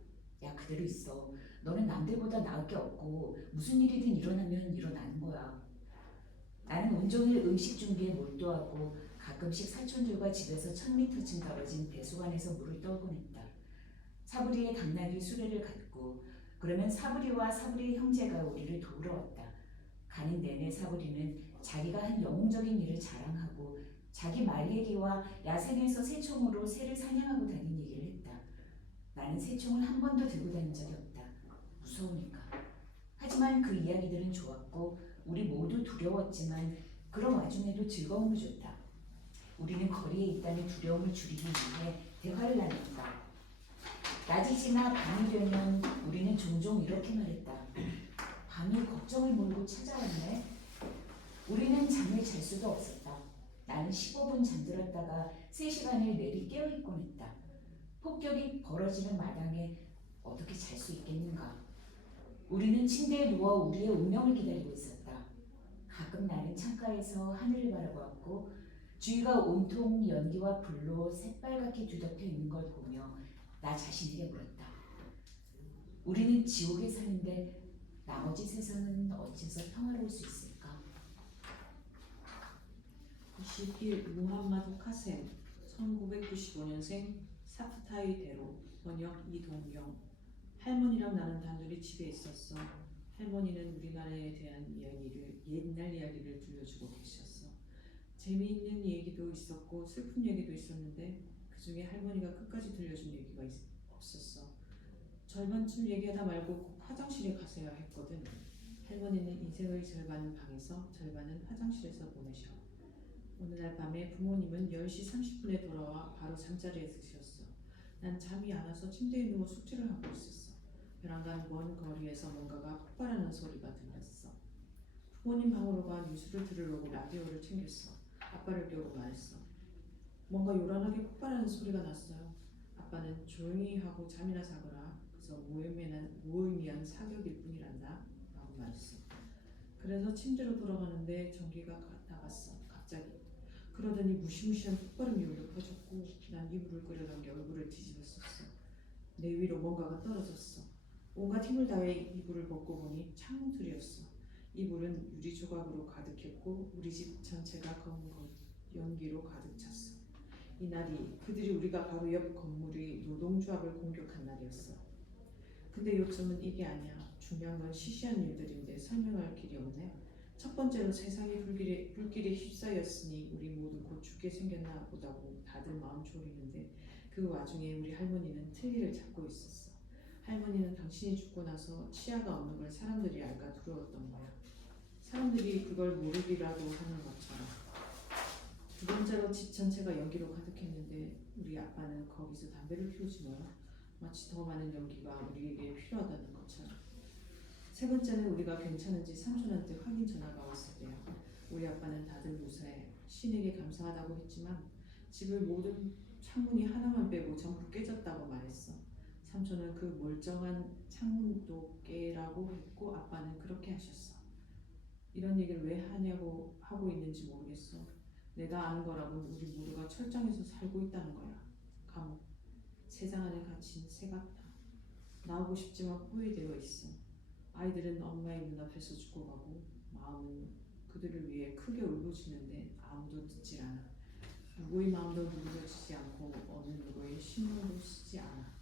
야, 그대로 있어. 너는 남들보다 나을 게 없고 무슨 일이든 일어나면 일어나는 거야. 나는 온종일 음식 준비에 몰두하고 가끔씩 사촌들과 집에서 1000m쯤 떨어진 배수관에서 물을 떨곤 했다. 사부리의 당나귀 수레를 갖고 그러면 사부리와 사부리의 형제가 우리를 도우러 왔다. 가는 내내 사부리는 자기가 한 영웅적인 일을 자랑하고 자기 말얘기와 야생에서 새총으로 새를 사냥하고 다닌 얘기를 했다. 나는 새총을 한 번도 들고 다닌 적이 없다. 무서우니까. 하지만 그 이야기들은 좋았고 우리 모두 두려웠지만 그런 와중에도 즐거움을 줬다. 우리는 거리에 있다는 두려움을 줄이기 위해 대화를 나눴다. 낮이 지나 밤이 되면 우리는 종종 이렇게 말했다. 밤이 걱정을 몰고 찾아왔네. 우리는 잠을 잘 수도 없었다. 나는 15분 잠들었다가 3시간을 내리 깨어있곤 했다. 폭격이 벌어지는 마당에 어떻게 잘 수 있겠는가. 우리는 침대에 누워 우리의 운명을 기다리고 있었다. 가끔 나는 창가에서 하늘을 바라보았고 주위가 온통 연기와 불로 새빨갛게 뒤덮여 있는 걸 보며 나 자신에게 물었다. 우리는 지옥에 사는데 나머지 세상은 어째서 평화로울 수 있을까? 21. 무함마드 카셈 1995년생 사프타이 대로 번역 이동영. 할머니랑 나는 단둘이 집에 있었어. 할머니는 우리나라에 대한 옛날 이야기를 들려주고 계셨어. 재미있는 얘기도 있었고 슬픈 얘기도 있었는데 그 중에 할머니가 끝까지 들려준 얘기가 없었어. 절반쯤 얘기하다 말고 꼭 화장실에 가셔야 했거든. 할머니는 인생의 절반은 방에서 절반은 화장실에서 보내셔. 어느 날 밤에 부모님은 10시 30분에 돌아와 바로 잠자리에 드셨어. 난 잠이 안 와서 침대에 누워 숙제를 하고 있었어. 베란다 먼 거리에서 뭔가가 폭발하는 소리가 들렸어. 부모님 방으로 가 뉴스를 들으려고 라디오를 챙겼어. 아빠를 깨우고 말했어. 뭔가 요란하게 폭발하는 소리가 났어요. 아빠는 조용히 하고 잠이나 자거라. 그저 무의미한 사격일 뿐이란다. 라고 말했어. 그래서 침대로 돌아가는데 전기가 나갔어. 갑자기. 그러더니 무시무시한 폭발음이 울려 퍼졌고 난 이불을 끌어당겨 얼굴을 뒤집었었어. 내 위로 뭔가가 떨어졌어. 온갖 힘을 다해 이불을 벗고 보니 창문틀이었어. 이불은 유리 조각으로 가득했고 우리 집 전체가 검은 연기로 가득 찼어. 이날이 그들이 우리가 바로 옆 건물의 노동조합을 공격한 날이었어. 근데 요점은 이게 아니야. 중요한 건 시시한 일들인데 설명할 길이 없네. 첫 번째로 세상이 불길에 휩싸였으니 우리 모두 곧 죽게 생겼나 보다고 다들 마음 졸이는데 그 와중에 우리 할머니는 틀니를 잡고 있었어. 할머니는 당신이 죽고 나서 치아가 없는 걸 사람들이 알까 두려웠던 거야. 사람들이 그걸 모르기라도 하는 것처럼. 두 번째로 집 전체가 연기로 가득했는데 우리 아빠는 거기서 담배를 피우지 뭐야. 마치 더 많은 연기가 우리에게 필요하다는 것처럼. 세 번째는 우리가 괜찮은지 삼촌한테 확인 전화가 왔을 때야. 우리 아빠는 다들 무사해. 신에게 감사하다고 했지만 집을 모든 창문이 하나만 빼고 전부 깨졌다고 말했어. 삼촌은 그 멀쩡한 창문도 깨라고 했고 아빠는 그렇게 하셨어. 이런 얘기를 왜 하냐고 하고 있는지 모르겠어. 내가 아는 거라고는 우리 모두가 철장에서 살고 있다는 거야. 감옥. 세상 안에 갇힌 새 같아. 나오고 싶지만 포위되어 있어. 아이들은 엄마의 눈앞에서 죽어가고 마음은 그들을 위해 크게 울부짖는데 아무도 듣질 않아. 누구의 마음도 누그러지지 않고 어느 누구의 신경도 쓰지 않아.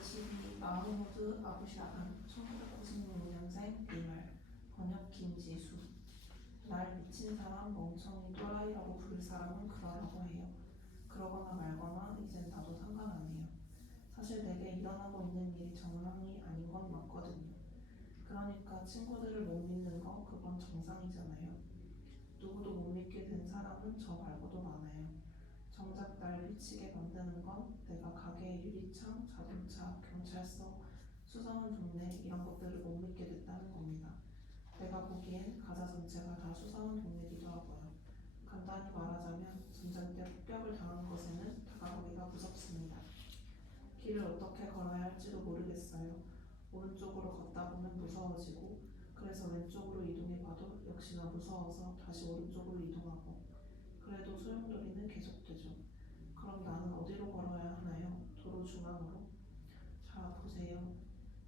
22. 마흐무드 아부샤한 1996년생 이말 번역 김지수. 날 미친 사람, 멍청이, 또라이라고 부를 사람은 그러라고 해요. 그러거나 말거나 이젠 나도 상관 안 해요. 사실 내게 일어나고 있는 일이 정상이 아닌 건 맞거든요. 그러니까 친구들을 못 믿는 거 그건 정상이잖아요. 누구도 못 믿게 된 사람은 저 말고도 많아요. 정작 날 미치게 만드는 건 내가 가게 유리창, 자동차, 경찰서, 수상한 동네 이런 것들을 못 믿게 됐다는 겁니다. 내가 보기엔 가자 전체가 다 수상한 동네기도 하고요. 간단히 말하자면 전쟁 때 폭격을 당한 것에는 다가가기가 무섭습니다. 길을 어떻게 걸어야 할지도 모르겠어요. 오른쪽으로 걷다 보면 무서워지고 그래서 왼쪽으로 이동해봐도 역시나 무서워서 다시 오른쪽으로 이동하고 그래도 소용돌이는 계속되죠. 그럼 나는 어디로 걸어야 하나요? 도로 중앙으로? 자 보세요.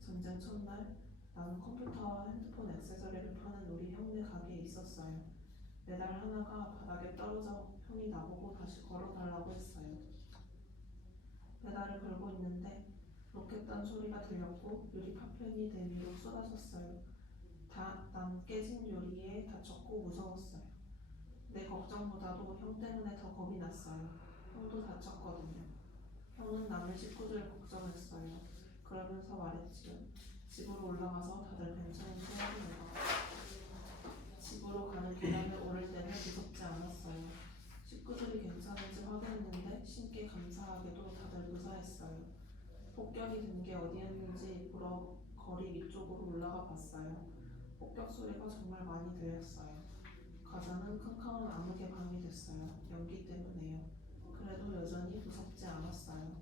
전쟁 첫날 나는 컴퓨터와 핸드폰 액세서리를 파는 우리 형네 가게에 있었어요. 매달 하나가 바닥에 떨어져 형이 나보고 다시 걸어달라고 했어요. 배달을 걸고 있는데 로켓단 소리가 들렸고 유리 파편이 내 위로 쏟아졌어요. 난 깨진 유리에 다쳤고 무서웠어요. 내 걱정보다도 형 때문에 더 겁이 났어요. 형도 다쳤거든요. 형은 남의 식구들을 걱정했어요. 그러면서 말했지요. 집으로 올라가서 다들 괜찮은지 확인해봐. 집으로 가는 계단을 오를 때는 무섭지 않았어요. 식구들이 괜찮은지 확인했는데 신께 감사하게도 다들 무사했어요. 폭격이 된 게 어디였는지 보러 거리 위쪽으로 올라가 봤어요. 폭격 소리가 정말 많이 들렸어요. 가자는 캄캄한 암흑의 밤이 됐어요. 연기 때문에요. 그래도 여전히 무섭지 않았어요.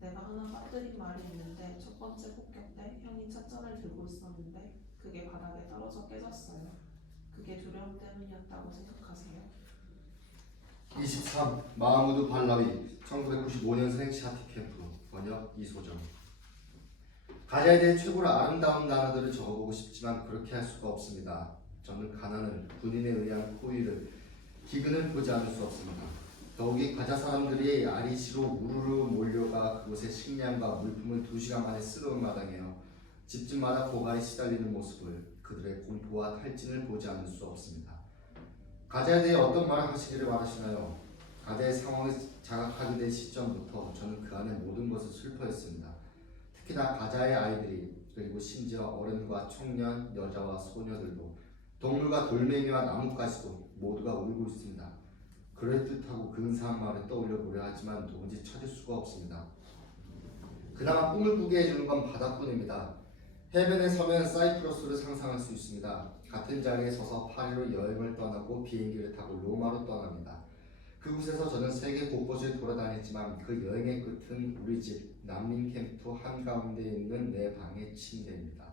내가 하나 빠뜨린 말이 있는데 첫 번째 폭격 때 형이 찻잔을 들고 있었는데 그게 바닥에 떨어져 깨졌어요. 그게 두려움 때문이었다고 생각하세요? 23. 마하무드 발라위 1995년생 샤티캠프 번역 이소정. 가자에 대해 최고로 아름다운 단어들을 적어보고 싶지만 그렇게 할 수가 없습니다. 저는 가난을, 군인에 의한 포위를, 기근을 보지 않을 수 없습니다. 더욱이 가자 사람들이 아리시로 우르르 몰려가 그곳의 식량과 물품을 2시간 만에 쓸어온 마당에요. 집집마다 고갈이 시달리는 모습을, 그들의 공포와 탈진을 보지 않을 수 없습니다. 가자에 대해 어떤 말을 하시기를 바라시나요? 가자의 상황을 자각하게 된 시점부터 저는 그 안의 모든 것을 슬퍼했습니다. 특히나 가자의 아이들이, 그리고 심지어 어른과 청년, 여자와 소녀들도, 동물과 돌멩이와 나뭇가지도 모두가 울고 있습니다. 그럴듯하고 근사한 말을 떠올려 보려 하지만 도무지 찾을 수가 없습니다. 그나마 꿈을 꾸게 해주는 건 바다뿐입니다. 해변에 서면 사이프러스를 상상할 수 있습니다. 같은 자리에 서서 파리로 여행을 떠나고 비행기를 타고 로마로 떠납니다. 그곳에서 저는 세계 곳곳을 돌아다녔지만 그 여행의 끝은 우리 집 난민 캠프 한가운데 있는 내 방의 침대입니다.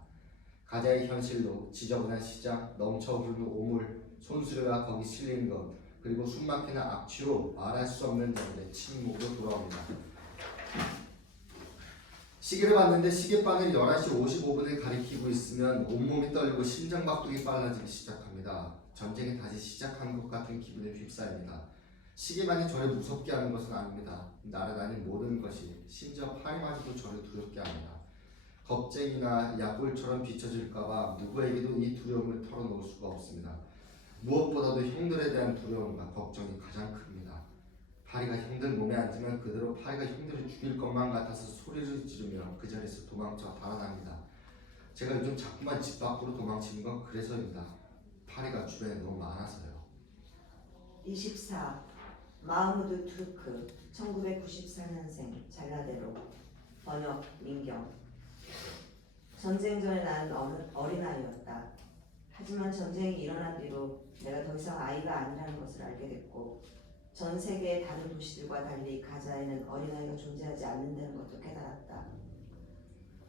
가자의 현실로 지저분한 시작, 넘쳐 흐르는 오물, 손수레가 거기 실린 것, 그리고 숨막히는 악취로 말할 수 없는 저들의 침묵으로 돌아옵니다. 시계를 봤는데 시계바늘이 11시 55분을 가리키고 있으면 온몸이 떨리고 심장박동이 빨라지기 시작합니다. 전쟁이 다시 시작한 것 같은 기분에 휩싸입니다. 시계만이 저를 무섭게 하는 것은 아닙니다. 날아다니는 모든 것이, 심지어 파리마저도 저를 두렵게 합니다. 겁쟁이나 약골처럼 비춰질까봐 누구에게도 이 두려움을 털어놓을 수가 없습니다. 무엇보다도 형들에 대한 두려움과 걱정이 가장 큽니다. 파리가 형들 몸에 앉으면 그대로 파리가 형들을 죽일 것만 같아서 소리를 지르며 그 자리에서 도망쳐 달아납니다. 제가 요즘 자꾸만 집 밖으로 도망치는 건 그래서입니다. 파리가 주변에 너무 많아서요. 24. 마흐무드 투르크 1994년생 잘라데로 번역 민경. 전쟁 전에 나는 어린아이였다. 하지만 전쟁이 일어난 뒤로 내가 더 이상 아이가 아니라는 것을 알게 됐고 전 세계의 다른 도시들과 달리 가자에는 어린아이가 존재하지 않는다는 것도 깨달았다.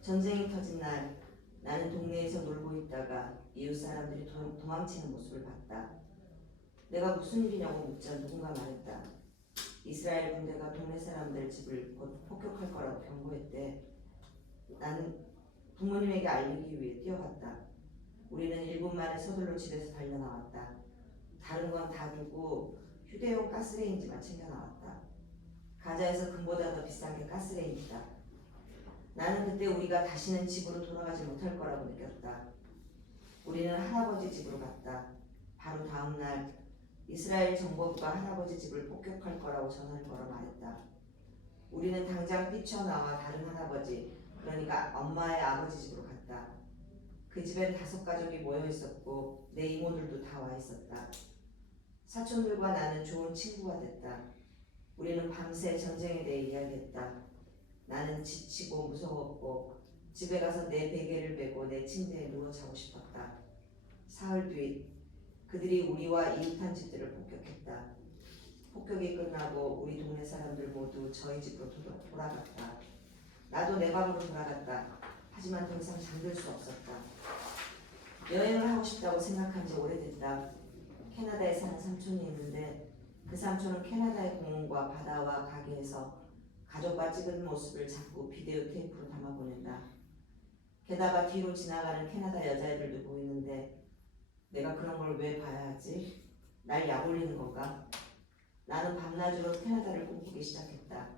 전쟁이 터진 날 나는 동네에서 놀고 있다가 이웃 사람들이 도망치는 모습을 봤다. 내가 무슨 일이냐고 묻자 누군가 말했다. 이스라엘 군대가 동네 사람들 집을 곧 폭격할 거라고 경고했대. 나는 부모님에게 알리기 위해 뛰어갔다. 우리는 1분 만에 서둘러 집에서 달려나왔다. 다른 건 다 두고 휴대용 가스레인지만 챙겨 나왔다. 가자에서 금보다 더 비싼 게 가스레인지다. 나는 그때 우리가 다시는 집으로 돌아가지 못할 거라고 느꼈다. 우리는 할아버지 집으로 갔다. 바로 다음 날 이스라엘 정보부가 할아버지 집을 폭격할 거라고 전화를 걸어 말했다. 우리는 당장 뛰쳐나와 다른 할아버지, 그러니까 엄마의 아버지 집으로 갔다. 그 집엔 5가족이 모여 있었고 내 이모들도 다 와 있었다. 사촌들과 나는 좋은 친구가 됐다. 우리는 밤새 전쟁에 대해 이야기했다. 나는 지치고 무서웠고 집에 가서 내 베개를 메고 내 침대에 누워 자고 싶었다. 사흘 뒤 그들이 우리와 이웃한 집들을 폭격했다. 폭격이 끝나고 우리 동네 사람들 모두 저희 집으로 돌아갔다. 나도 내 방으로 돌아갔다. 하지만 더 이상 잠들 수 없었다. 여행을 하고 싶다고 생각한 지 오래됐다. 캐나다에 사는 삼촌이 있는데 그 삼촌은 캐나다의 공원과 바다와 가게에서 가족과 찍은 모습을 자꾸 비디오 테이프로 담아 보낸다. 게다가 뒤로 지나가는 캐나다 여자애들도 보이는데 내가 그런 걸 왜 봐야 하지? 날 약올리는 건가? 나는 밤낮으로 캐나다를 꿈꾸기 시작했다.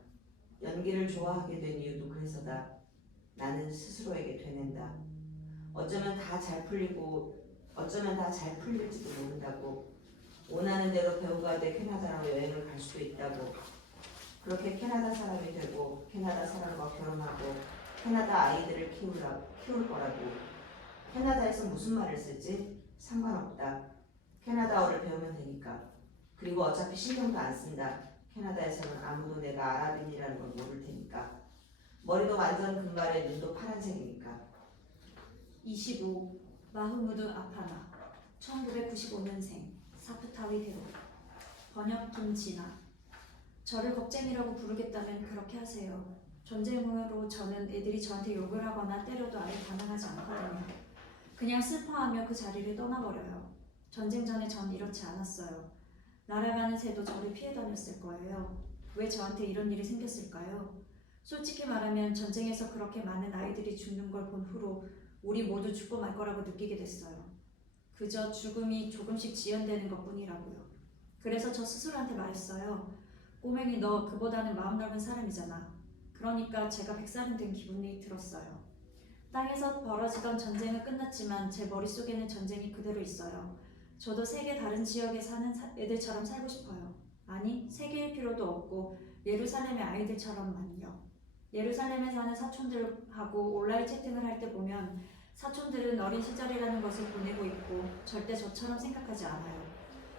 연기를 좋아하게 된 이유도 그래서다. 나는 스스로에게 되낸다. 어쩌면 다 잘 풀릴지도 모른다고. 원하는 대로 배우가 돼 캐나다로 여행을 갈 수도 있다고. 그렇게 캐나다 사람이 되고 캐나다 사람과 결혼하고 캐나다 아이들을 키울 거라고. 캐나다에서 무슨 말을 쓰지? 상관없다. 캐나다어를 배우면 되니까. 그리고 어차피 신경도 안 쓴다. 캐나다에서는 아무도 내가 아랍인이라는 걸 모를 테니까. 머리도 완전 금발에 눈도 파란색이니까. 25. 마흐무드 아파나 1995년생 사프타위 대로 번역 김진아. 저를 겁쟁이라고 부르겠다면 그렇게 하세요. 전쟁으로 저는 애들이 저한테 욕을 하거나 때려도 아예 반응하지 않거든요. 그냥 슬퍼하며 그 자리를 떠나버려요. 전쟁 전에 전 이렇지 않았어요. 날아가는 새도 저를 피해 다녔을 거예요. 왜 저한테 이런 일이 생겼을까요? 솔직히 말하면 전쟁에서 그렇게 많은 아이들이 죽는 걸 본 후로 우리 모두 죽고 말 거라고 느끼게 됐어요. 그저 죽음이 조금씩 지연되는 것뿐이라고요. 그래서 저 스스로한테 말했어요. 꼬맹이 너 그보다는 마음 넓은 사람이잖아. 그러니까 제가 100살은 된 기분이 들었어요. 땅에서 벌어지던 전쟁은 끝났지만 제 머릿속에는 전쟁이 그대로 있어요. 저도 세계 다른 지역에 사는 애들처럼 살고 싶어요. 아니, 세계일 필요도 없고 예루살렘의 아이들처럼만요. 예루살렘에 사는 사촌들하고 온라인 채팅을 할 때 보면 사촌들은 어린 시절이라는 것을 보내고 있고 절대 저처럼 생각하지 않아요.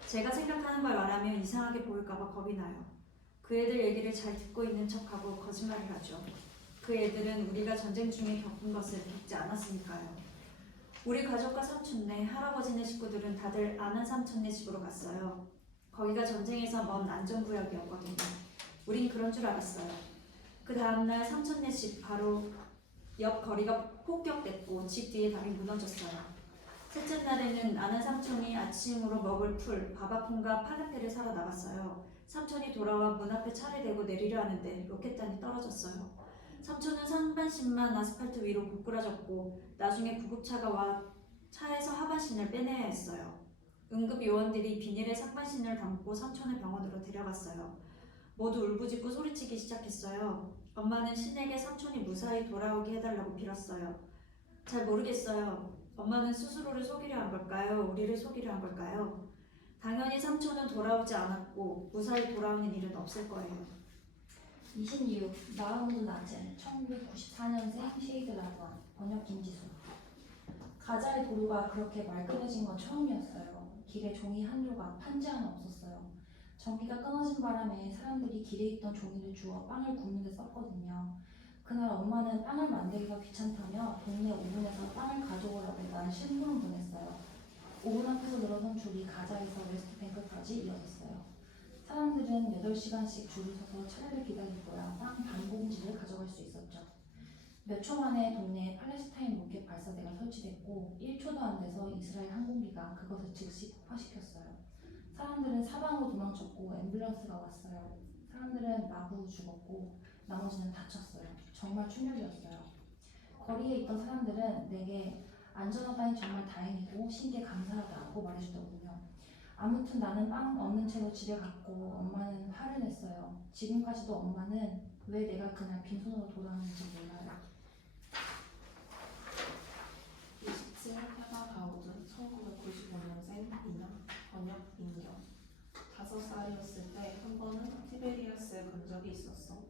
제가 생각하는 걸 말하면 이상하게 보일까봐 겁이 나요. 그 애들 얘기를 잘 듣고 있는 척하고 거짓말을 하죠. 그 애들은 우리가 전쟁 중에 겪은 것을 겪지 않았으니까요. 우리 가족과 삼촌네, 할아버지네 식구들은 다들 아는 삼촌네 집으로 갔어요. 거기가 전쟁에서 먼 안전구역이었거든요. 우린 그런 줄 알았어요. 그 다음날 삼촌네 집 바로 옆 거리가 폭격됐고 집 뒤에 담이 무너졌어요. 셋째 날에는 아는 삼촌이 아침으로 먹을 풀, 밥아픔과 팔레페를 사러 나갔어요. 삼촌이 돌아와 문 앞에 차를 대고 내리려 하는데 로켓단이 떨어졌어요. 삼촌은 상반신만 아스팔트 위로 고꾸라졌고 나중에 구급차가 와 차에서 하반신을 빼내야 했어요. 응급 요원들이 비닐에 상반신을 담고 삼촌을 병원으로 데려갔어요. 모두 울부짖고 소리치기 시작했어요. 엄마는 신에게 삼촌이 무사히 돌아오게 해달라고 빌었어요. 잘 모르겠어요. 엄마는 스스로를 속이려 한 걸까요? 우리를 속이려 한 걸까요? 당연히 삼촌은 돌아오지 않았고 무사히 돌아오는 일은 없을 거예요. 26. 마음으로 낮은 1994년생 쉐이드 라드완 번역 김지수. 가자의 도로가 그렇게 말끔해진 건 처음이었어요. 길에 종이 한 조각, 판지 하나 없었어요. 전기가 끊어진 바람에 사람들이 길에 있던 종이를 주워 빵을 굽는 데 썼거든요. 그날 엄마는 빵을 만들기가 귀찮다며 동네 오븐에서 빵을 가져오라고 난 신문을 보냈어요. 오븐 앞에서 늘어선 줄이 가자에서 웨스트뱅크까지 이어졌어요. 사람들은 8시간씩 줄을 서서 차례를 기다리고야 빵 반 봉지를 가져갈 수 있었죠. 몇 초 만에 동네에 팔레스타인 로켓 발사대가 설치됐고 1초도 안 돼서 이스라엘 항공기가 그것을 즉시 폭파시켰어요. 사람들은 사방으로 도망쳤고 앰뷸런스가 왔어요. 사람들은 마구 죽었고 나머지는 다쳤어요. 정말 충격이었어요. 거리에 있던 사람들은 내게 안전하다니 정말 다행이고 신께 감사하다고 말해주더군요. 아무튼 나는 빵 없는 채로 집에 갔고 엄마는 화를 냈어요. 지금까지도 엄마는 왜 내가 그날 빈손으로 돌아왔는지 몰라요. 27. 헤바 다우드 1995년생 미나 번역 민경. 5살이었을 때 한 번은 티베리아스에 간 적이 있었어.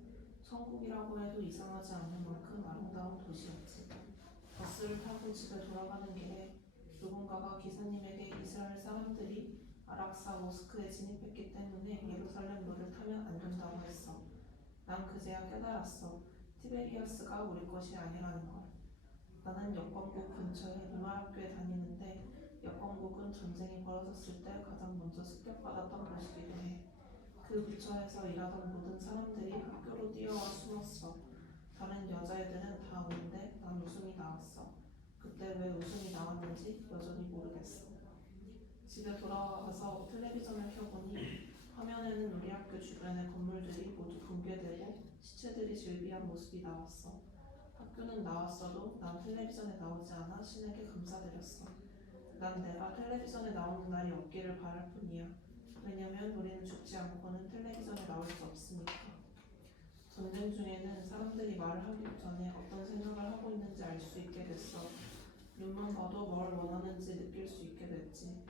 천국이라고 해도 이상하지 않는 만큼 아름다운 도시였지. 버스를 타고 집에 돌아가는 길에 누군가가 기사님에게 이스라엘 사람들이 아락사 모스크에 진입했기 때문에 예루살렘로를 타면 안 된다고 했어. 난 그제야 깨달았어. 티베리아스가 우리 것이 아니라는 걸. 나는 역광국 근처에 이말학교에 다니는데 역광국은 전쟁이 벌어졌을 때 가장 먼저 습격받았던 곳이기도 해. 그 부처에서 일하던 모든 사람들이 학교로 뛰어와 숨었어. 다른 여자애들은 다 우는데 난 웃음이 나왔어. 그때 왜 웃음이 나왔는지 여전히 모르겠어. 집에 돌아와서 텔레비전을 켜보니 화면에는 우리 학교 주변의 건물들이 모두 붕괴되고 시체들이 질비한 모습이 나왔어. 학교는 나왔어도 난 텔레비전에 나오지 않아 신에게 감사드렸어. 난 내가 텔레비전에 나오는 날이 없기를 바랄 뿐이야. 왜냐면 우리는 죽지 않고는 텔레비전에 나올 수 없으니까. 전쟁 중에는 사람들이 말을 하기 전에 어떤 생각을 하고 있는지 알 수 있게 됐어. 눈만 봐도 뭘 원하는지 느낄 수 있게 됐지.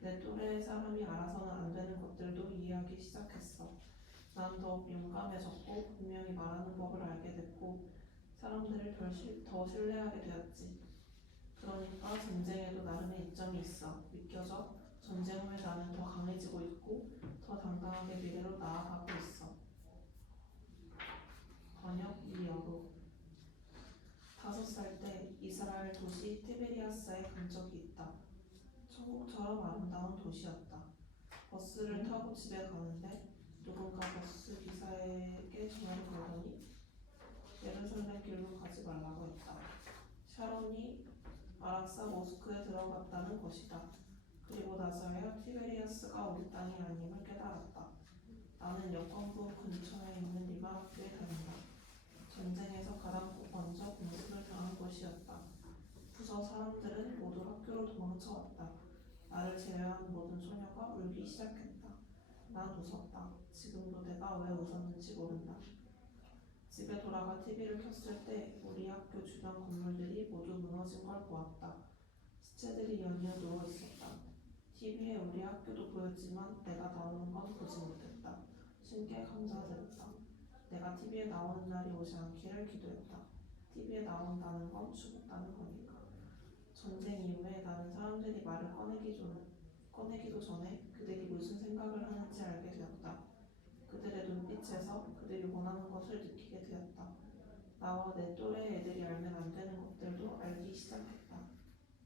내 또래의 사람이 알아서는 안 되는 것들도 이해하기 시작했어. 난 더욱 용감해졌고 분명히 말하는 법을 알게 됐고 사람들을 더 신뢰하게 되었지. 그러니까 전쟁에도 나름의 이점이 있어. 믿겨져. 전쟁 후에 나는 더 강해지고 있고 더 당당하게 미래로 나아가고 있어. 번역 이여로. 5살 때 이스라엘 도시 티베리아스에 간 적이 있다. 천국처럼 아름다운 도시였다. 버스를 타고 집에 가는데 누군가 버스 기사에게 전화를 걸더니 예루살렘 길로 가지 말라고 했다. 샤론이 아락사 모스크에 들어갔다는 것이다. 그리고 나서야 티베리아스가 우리 땅이 아님을 깨달았다. 나는 여권부 근처에 있는 리바 학교에 다닌다. 전쟁에서 가장 먼저 공습을 당한 곳이었다. 부서 사람들은 모두 학교로 도망쳐왔다. 나를 제외한 모든 소녀가 울기 시작했다. 난 웃었다. 지금도 내가 왜 웃었는지 모른다. 집에 돌아가 TV를 켰을 때 우리 학교 주변 건물들이 모두 무너진 걸 보았다. 시체들이 연이어 누워 있었다. TV에 우리 학교도 보였지만 내가 나오는 건 보지 못했다. 신께 감사드렸다. 내가 TV에 나오는 날이 오지 않기를 기도했다. TV에 나온다는 건 죽었다는 거니까. 전쟁 이후에 나는 사람들이 말을 꺼내기도 전에 그들이 무슨 생각을 하는지 알게 되었다. 그들의 눈빛에서 그들이 원하는 것을 느끼게 되었다. 나와 내 또래 애들이 알면 안 되는 것들도 알기 시작했다.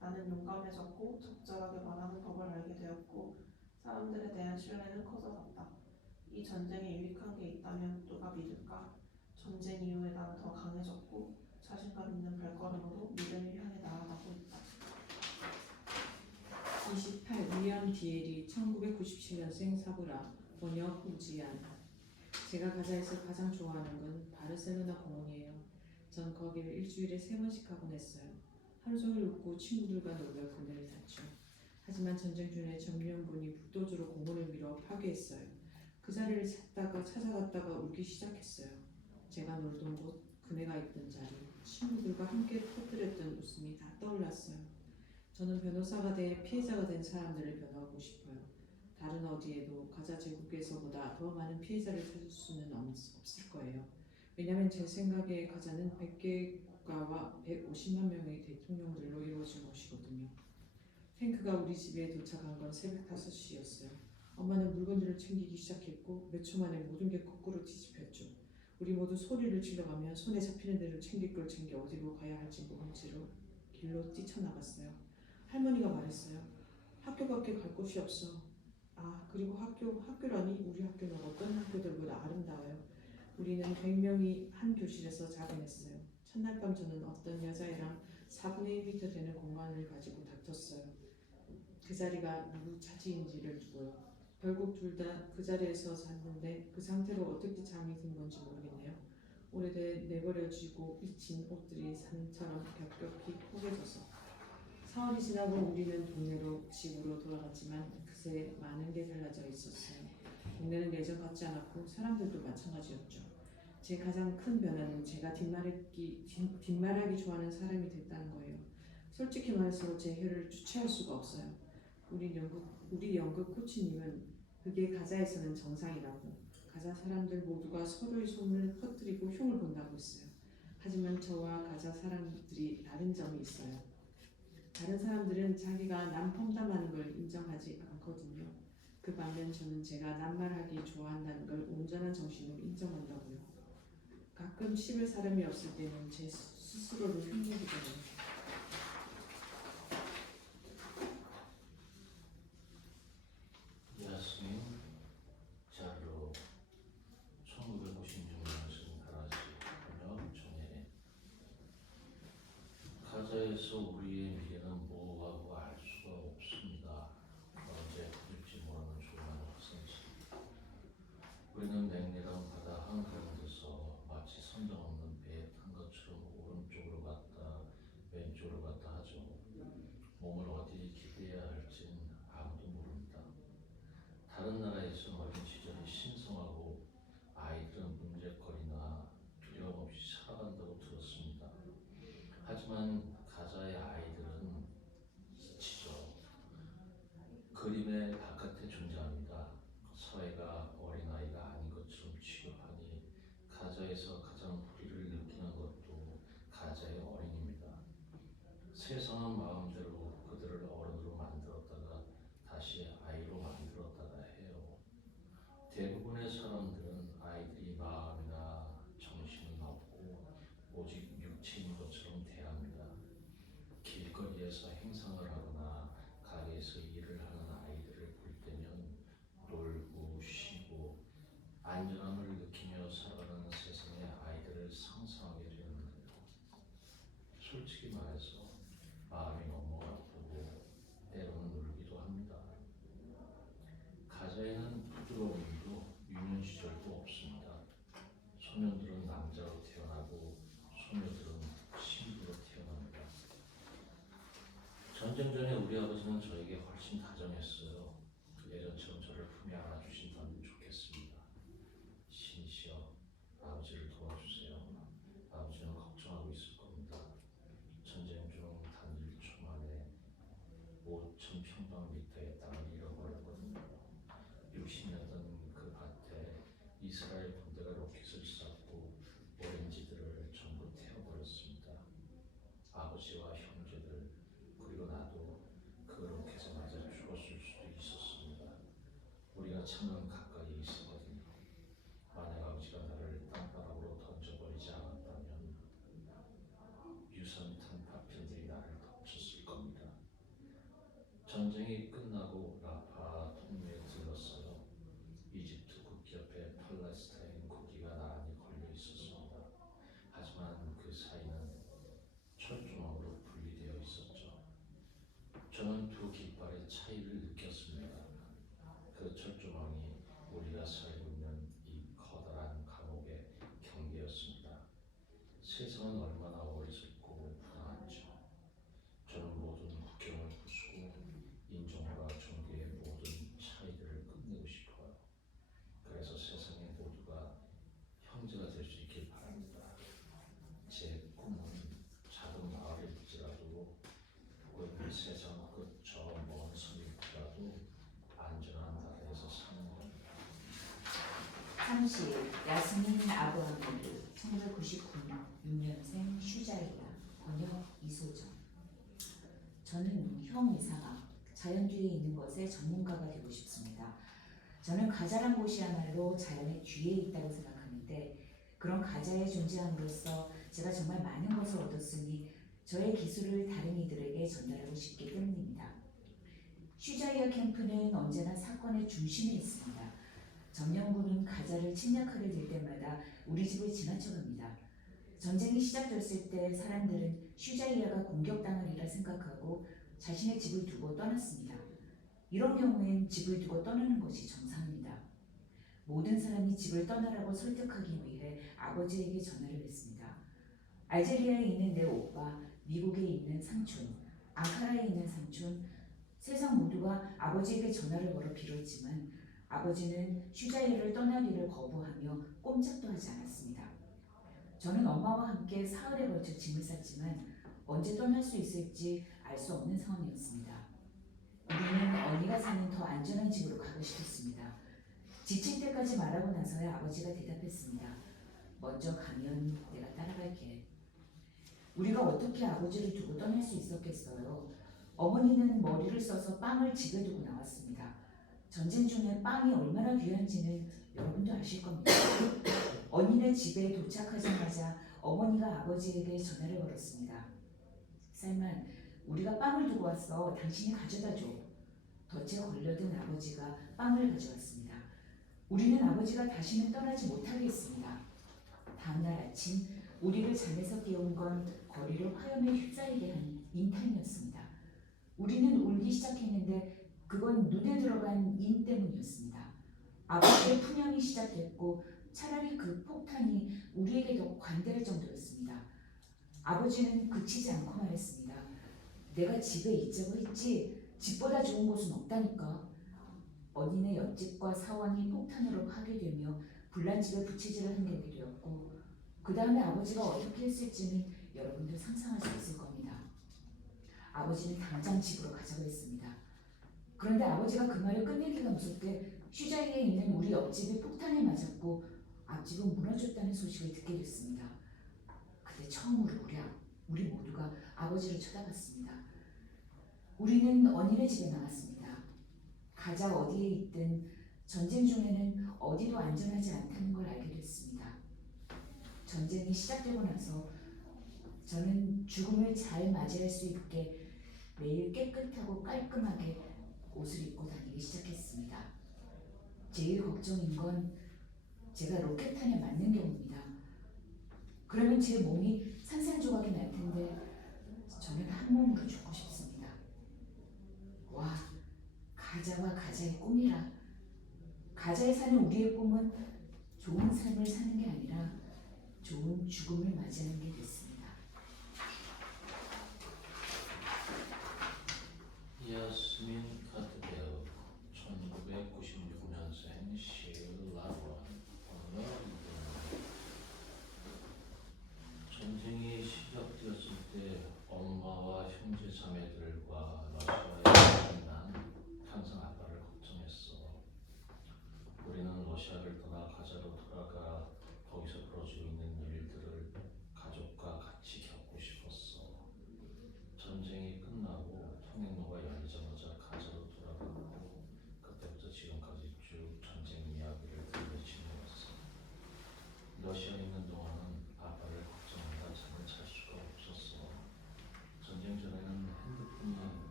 나는 용감해졌고 적절하게 말하는 법을 알게 되었고 사람들에 대한 신뢰는 커져갔다. 이 전쟁에 유익한 게 있다면 누가 믿을까? 전쟁 이후에 나는 더 강해졌고 자신감 있는 발걸음으로 미래를 향해 나아가고 있다. 28. 위암 디엘이 1997년생 사브라 번역 우지안. 제가 가자에서 가장 좋아하는 건 바르셀로나 공원이에요. 전 거기를 일주일에 3번씩 가곤 했어요. 하루 종일 웃고 친구들과 놀며 그늘을 탔죠. 하지만 전쟁 중에 점령군이 북도주로 공원을 밀어 파괴했어요. 그 자리를 찾아갔다가 울기 시작했어요. 제가 놀던 곳, 그네가 있던 자리, 친구들과 함께 터뜨렸던 웃음이 다 떠올랐어요. 저는 변호사가 돼 피해자가 된 사람들을 변호하고 싶어요. 다른 어디에도 가자 제국에서보다 더 많은 피해자를 찾을 수는 없을 거예요. 왜냐하면 제 생각에 가자는 100개의 국가와 150만 명의 대통령들로 이루어진 곳이거든요. 탱크가 우리 집에 도착한 건 새벽 5시였어요. 엄마는 물건들을 챙기기 시작했고 몇 초 만에 모든 게 거꾸로 뒤집혔죠. 우리 모두 소리를 질러가며 손에 잡히는 대로 챙길 걸 챙겨 어디로 가야 할지 모른 채로 길로 뛰쳐나갔어요. 할머니가 말했어요. 학교밖에 갈 곳이 없어. 그리고 학교라니 우리 학교는 어떤 학교들보다 아름다워요. 우리는 100명이 한 교실에서 자긴 했어요. 첫날 밤 저는 어떤 여자애랑 4분의 1m 되는 공간을 가지고 다퉜어요. 그 자리가 누구 차지인지를 두고요. 결국 둘 다 그 자리에서 잤는데 그 상태로 어떻게 잠이 든 건지 모르겠네요. 오래돼 내버려지고 잊힌 옷들이 산처럼 겹겹이 포개져서. 사흘이 지나고 우리는 동네로 집으로 돌아갔지만 그새 많은 게 달라져 있었어요. 동네는 예전 같지 않았고 사람들도 마찬가지였죠. 제 가장 큰 변화는 제가 뒷말하기 좋아하는 사람이 됐다는 거예요. 솔직히 말해서 제 혀를 주체할 수가 없어요. 우리 연극 코치님은 그게 가자에서는 정상이라고, 가자 사람들 모두가 서로의 손을 퍼뜨리고 흉을 본다고 했어요. 하지만 저와 가자 사람들이 다른 점이 있어요. 다른 사람들은 자기가 남 험담하는 걸 인정하지 않거든요. 그 반면 저는 제가 남말하기 좋아한다는 걸 온전한 정신으로 인정한다고요. 가끔 씹을 사람이 없을 때는 제 스스로를 흉내기도 해요. 야스민 자로 1956년생 가라지 번역 정혜래. 가자에서 우리의 미래는 뭐하고 알 수가 없습니다. 언제 터질지 모르는 조용한 학생지. 우리는 냉랭한 바다 한가운데서 마치 선장 없는 배에 탄 것처럼 오른쪽으로 갔다 왼쪽으로 갔다 하죠. 몸을 어디 기대야 할진 아무도 모릅니다. 다른 나라에서 어린 시절이 신성하고 아이들은 문제거리나 두려움 없이 살아간다고 들었습니다. 하지만 가자의 아이들은 지쳐 그림의 바깥에 존재합니다. 사회가 어린아이가 아닌 것처럼 취급하니 가자에서 가장 불의를 느끼는 것도 가자의 어린입니다. 세상은 마음대로 그들을 어른으로 만들었다가 다시 아이로 만들었다가 해요. 대부분의 사람들은 아이들이 마음이나 정신은 없고 오직 육체인 것처럼 대합니다. 길거리에서 행상을 하거나 가게에서 일을 하는 아이들을 볼 때면 놀고 쉬고 안전함을 느끼며 살아가는 세상의 아이들을 상상하게 됩니다. 지금 다정했어요. 예전처럼 저를 품에 안아주신다면 좋겠습니다. 신이시여, 아버지를 도와주세요. 아버지는 걱정하고 있을 겁니다. 전쟁 중 단 1초 만에 5,000평방미터의 땅을 잃어버렸거든요. 60년 전 그 밭에 이스라엘 군대가 로켓을 쐈고 오렌지들을 전부 태워버렸습니다. 아버지와 형제들 그리고 나도 그 로켓에 맞아 죽었을 수도 있었습니다. 우리가 참으면 가까이 있었거든요. 만약 아버지가 나를 땅바닥으로 던져버리지 않았다면 유선탄 파편들이 나를 덮쳤을 겁니다. 전쟁이 끝나고 라파 통로에 들렀어요. 이집트 국기 옆에 팔레스타인 국기가 나란히 걸려 있었습니다. 하지만 그 사이는 철조망으로 분리되어 있었죠. 저는 두 깃발의 차이를 느꼈습니다. 그 철조망이 우리가 살고 있는 이 커다란 감옥의 경계였습니다. 세상은 얼마나 어리석고 불안한지요. 저는 모든 국경을 부수고 인종과 종교의 모든 차이들을 끝내고 싶어요. 그래서 세상의 모두가 형제가 될 수 있길 바랍니다. 제 꿈은 작은 마을일지라도 혹은 세상 끝 저 먼 섬일지라도 안전한 나라에서 사는 겁니다. 30. 야스민 아브하모드 1996년생 슈자이야 번역 이소정. 저는 형 이상아 자연 뒤에 있는 것에 전문가가 되고 싶습니다. 저는 가자란 곳이야말로 자연의 뒤에 있다고 생각하는데 그런 가자에 존재함으로써 제가 정말 많은 것을 얻었으니 저의 기술을 다른 이들에게 전달하고 싶기 때문입니다. 슈자이아 캠프는 언제나 사건의 중심에 있습니다. 점령군은 가자를 침략하게 될 때마다 우리 집을 지나쳐갑니다. 전쟁이 시작됐을 때 사람들은 슈자이아가 공격당하리라 생각하고 자신의 집을 두고 떠났습니다. 이런 경우엔 집을 두고 떠나는 것이 정상입니다. 모든 사람이 집을 떠나라고 설득하기 위해 아버지에게 전화를 했습니다. 알제리아에 있는 내 오빠, 미국에 있는 삼촌, 앙카라에 있는 삼촌, 세상 모두가 아버지에게 전화를 걸어 빌었지만 아버지는 슈자이아를 떠나기를 거부하며 꼼짝도 하지 않았습니다. 저는 엄마와 함께 사흘에 걸쳐 짐을 쌌지만 언제 떠날 수 있을지 알 수 없는 상황이었습니다. 우리는 언니가 사는 더 안전한 집으로 가고 싶었습니다. 지칠 때까지 말하고 나서야 아버지가 대답했습니다. 먼저 가면 내가 따라갈게. 우리가 어떻게 아버지를 두고 떠날 수 있었겠어요. 어머니는 머리를 써서 빵을 집에 두고 나왔습니다. 전쟁 중에 빵이 얼마나 귀한지는 여러분도 아실 겁니다. 언니네 집에 도착하자마자 어머니가 아버지에게 전화를 걸었습니다. 쌀만, 우리가 빵을 두고 왔어. 당신이 가져다 줘. 덫에 걸려든 아버지가 빵을 가져왔습니다. 우리는 아버지가 다시는 떠나지 못하게 했습니다. 다음날 아침 우리를 잠에서 깨운 건 거리를 화염에 휩싸이게 한 인탄이었습니다. 우리는 울기 시작했는데 그건 눈에 들어간 인 때문이었습니다. 아버지의 푸념이 시작됐고 차라리 그 폭탄이 우리에게 더 관대할 정도였습니다. 아버지는 그치지 않고 말했습니다. 내가 집에 있자고 했지 집보다 좋은 곳은 없다니까. 언니네 옆집과 사원이 폭탄으로 파괴되며 불난 집에 부채질을 하게 되었고 그 다음에 아버지가 어떻게 했을지는 여러분도 상상할 수 있을 겁니다. 아버지는 당장 집으로 가자고 했습니다. 그런데 아버지가 그 말을 끝내기가 무섭게 슈자이에 있는 우리 옆집이 폭탄에 맞았고 앞집은 무너졌다는 소식을 듣게 됐습니다. 그때 처음으로 우리 모두가 아버지를 쳐다봤습니다. 우리는 언니네 집에 나갔습니다. 가자 어디에 있든 전쟁 중에는 어디도 안전하지 않다는 걸 알게 됐습니다. 전쟁이 시작되고 나서 저는 죽음을 잘 맞이할 수 있게 매일 깨끗하고 깔끔하게 옷을 입고 다니기 시작했습니다. 제일 걱정인 건 제가 로켓탄에 맞는 경우입니다. 그러면 제 몸이 산산조각이 날 텐데 저는 한 몸으로 죽고 싶습니다. 와, 가자와 가자의 꿈이라. 가자에 사는 우리의 꿈은 좋은 삶을 사는 게 아니라 좋은 죽음을 맞이하는 게 됐습니다. 야스민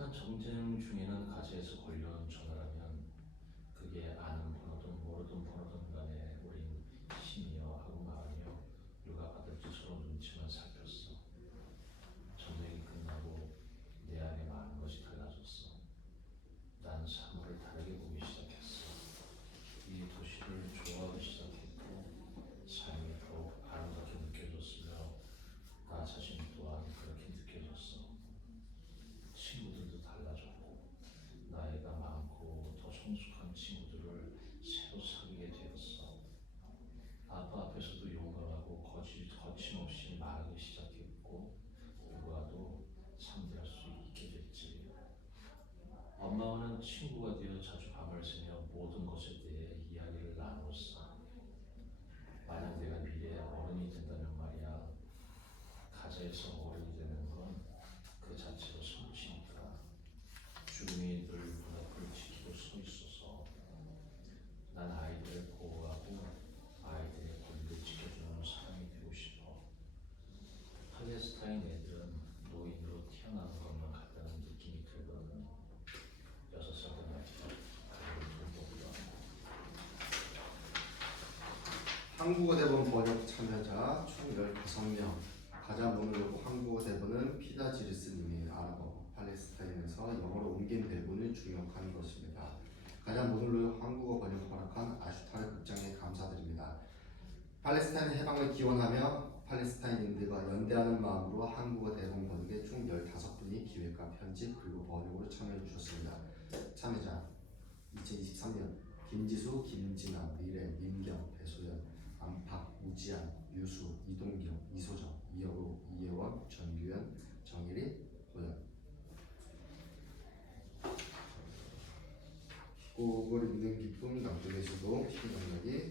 그렇다면 전쟁 중에는 가지에서 걸려온 전화라면 그게 아는 번호든 모르든 번호든 간에 우린 힘이여 하고 말하며 누가 받을지 서로 눈치만 살폈어. 전쟁이 끝나고 내 안에 많은 것이 달라졌어. 난 사물을 다르게 보기 시작했어. 이 도시를 좋아하기 시작했고 삶이 더욱 아름답게 느껴졌으며 나 자신 또한 그렇게 느껴졌어. 친구들도 달라졌고 나이가 많고 더 성숙한 친구들을 새로 사귀게 되었어. 아빠 앞에서도 용감하고 거침없이 말하기 시작했고 누구와도 상대할 수 있게 됐지. 엄마와는 친구가 되어 자주 밤을 새며 모든 것에 대해 이야기를 나눴어. 만약 내가 미래에 어른이 된다면 말이야, 가자에서 어른이 되는 건 그 자체로 성취니까. 죽음이 늘 눈앞을 지키고 서 있어서 난 아이들을 보호하고 아이들의 권리를 지켜주는 사람이 되고 싶어. 팔레스타인 애들은 노인으로 태어나는 것만 같다는 느낌이 들거든. 6살 된 아이가 그들을 돌보고요. 한국어 대본 번역 참여자 총 15명. 가자 문을 열고 한국어 대본은 피다지르스님이 아랍어 팔레스타인에서 영어로 옮긴 대본을 중역한 것입니다. 가자 문을 열고 한국어 번역 허락한 아슈타르 극장에 감사드립니다. 팔레스타인 해방을 기원하며 팔레스타인인들과 연대하는 마음으로 한국어 대본 번역에 총 15분이 기획과 편집 그리고 번역으로 참여해 주셨습니다. 참여자 2023년 김지수, 김진아, 미래, 민경, 배소연, 안팎, 우지안, 유수, 이동경, 이소정, 이여우, 이예원, 전규현, 정일이, 도연. 곡을 읽는 기쁨 낭독에서도 힘 능력이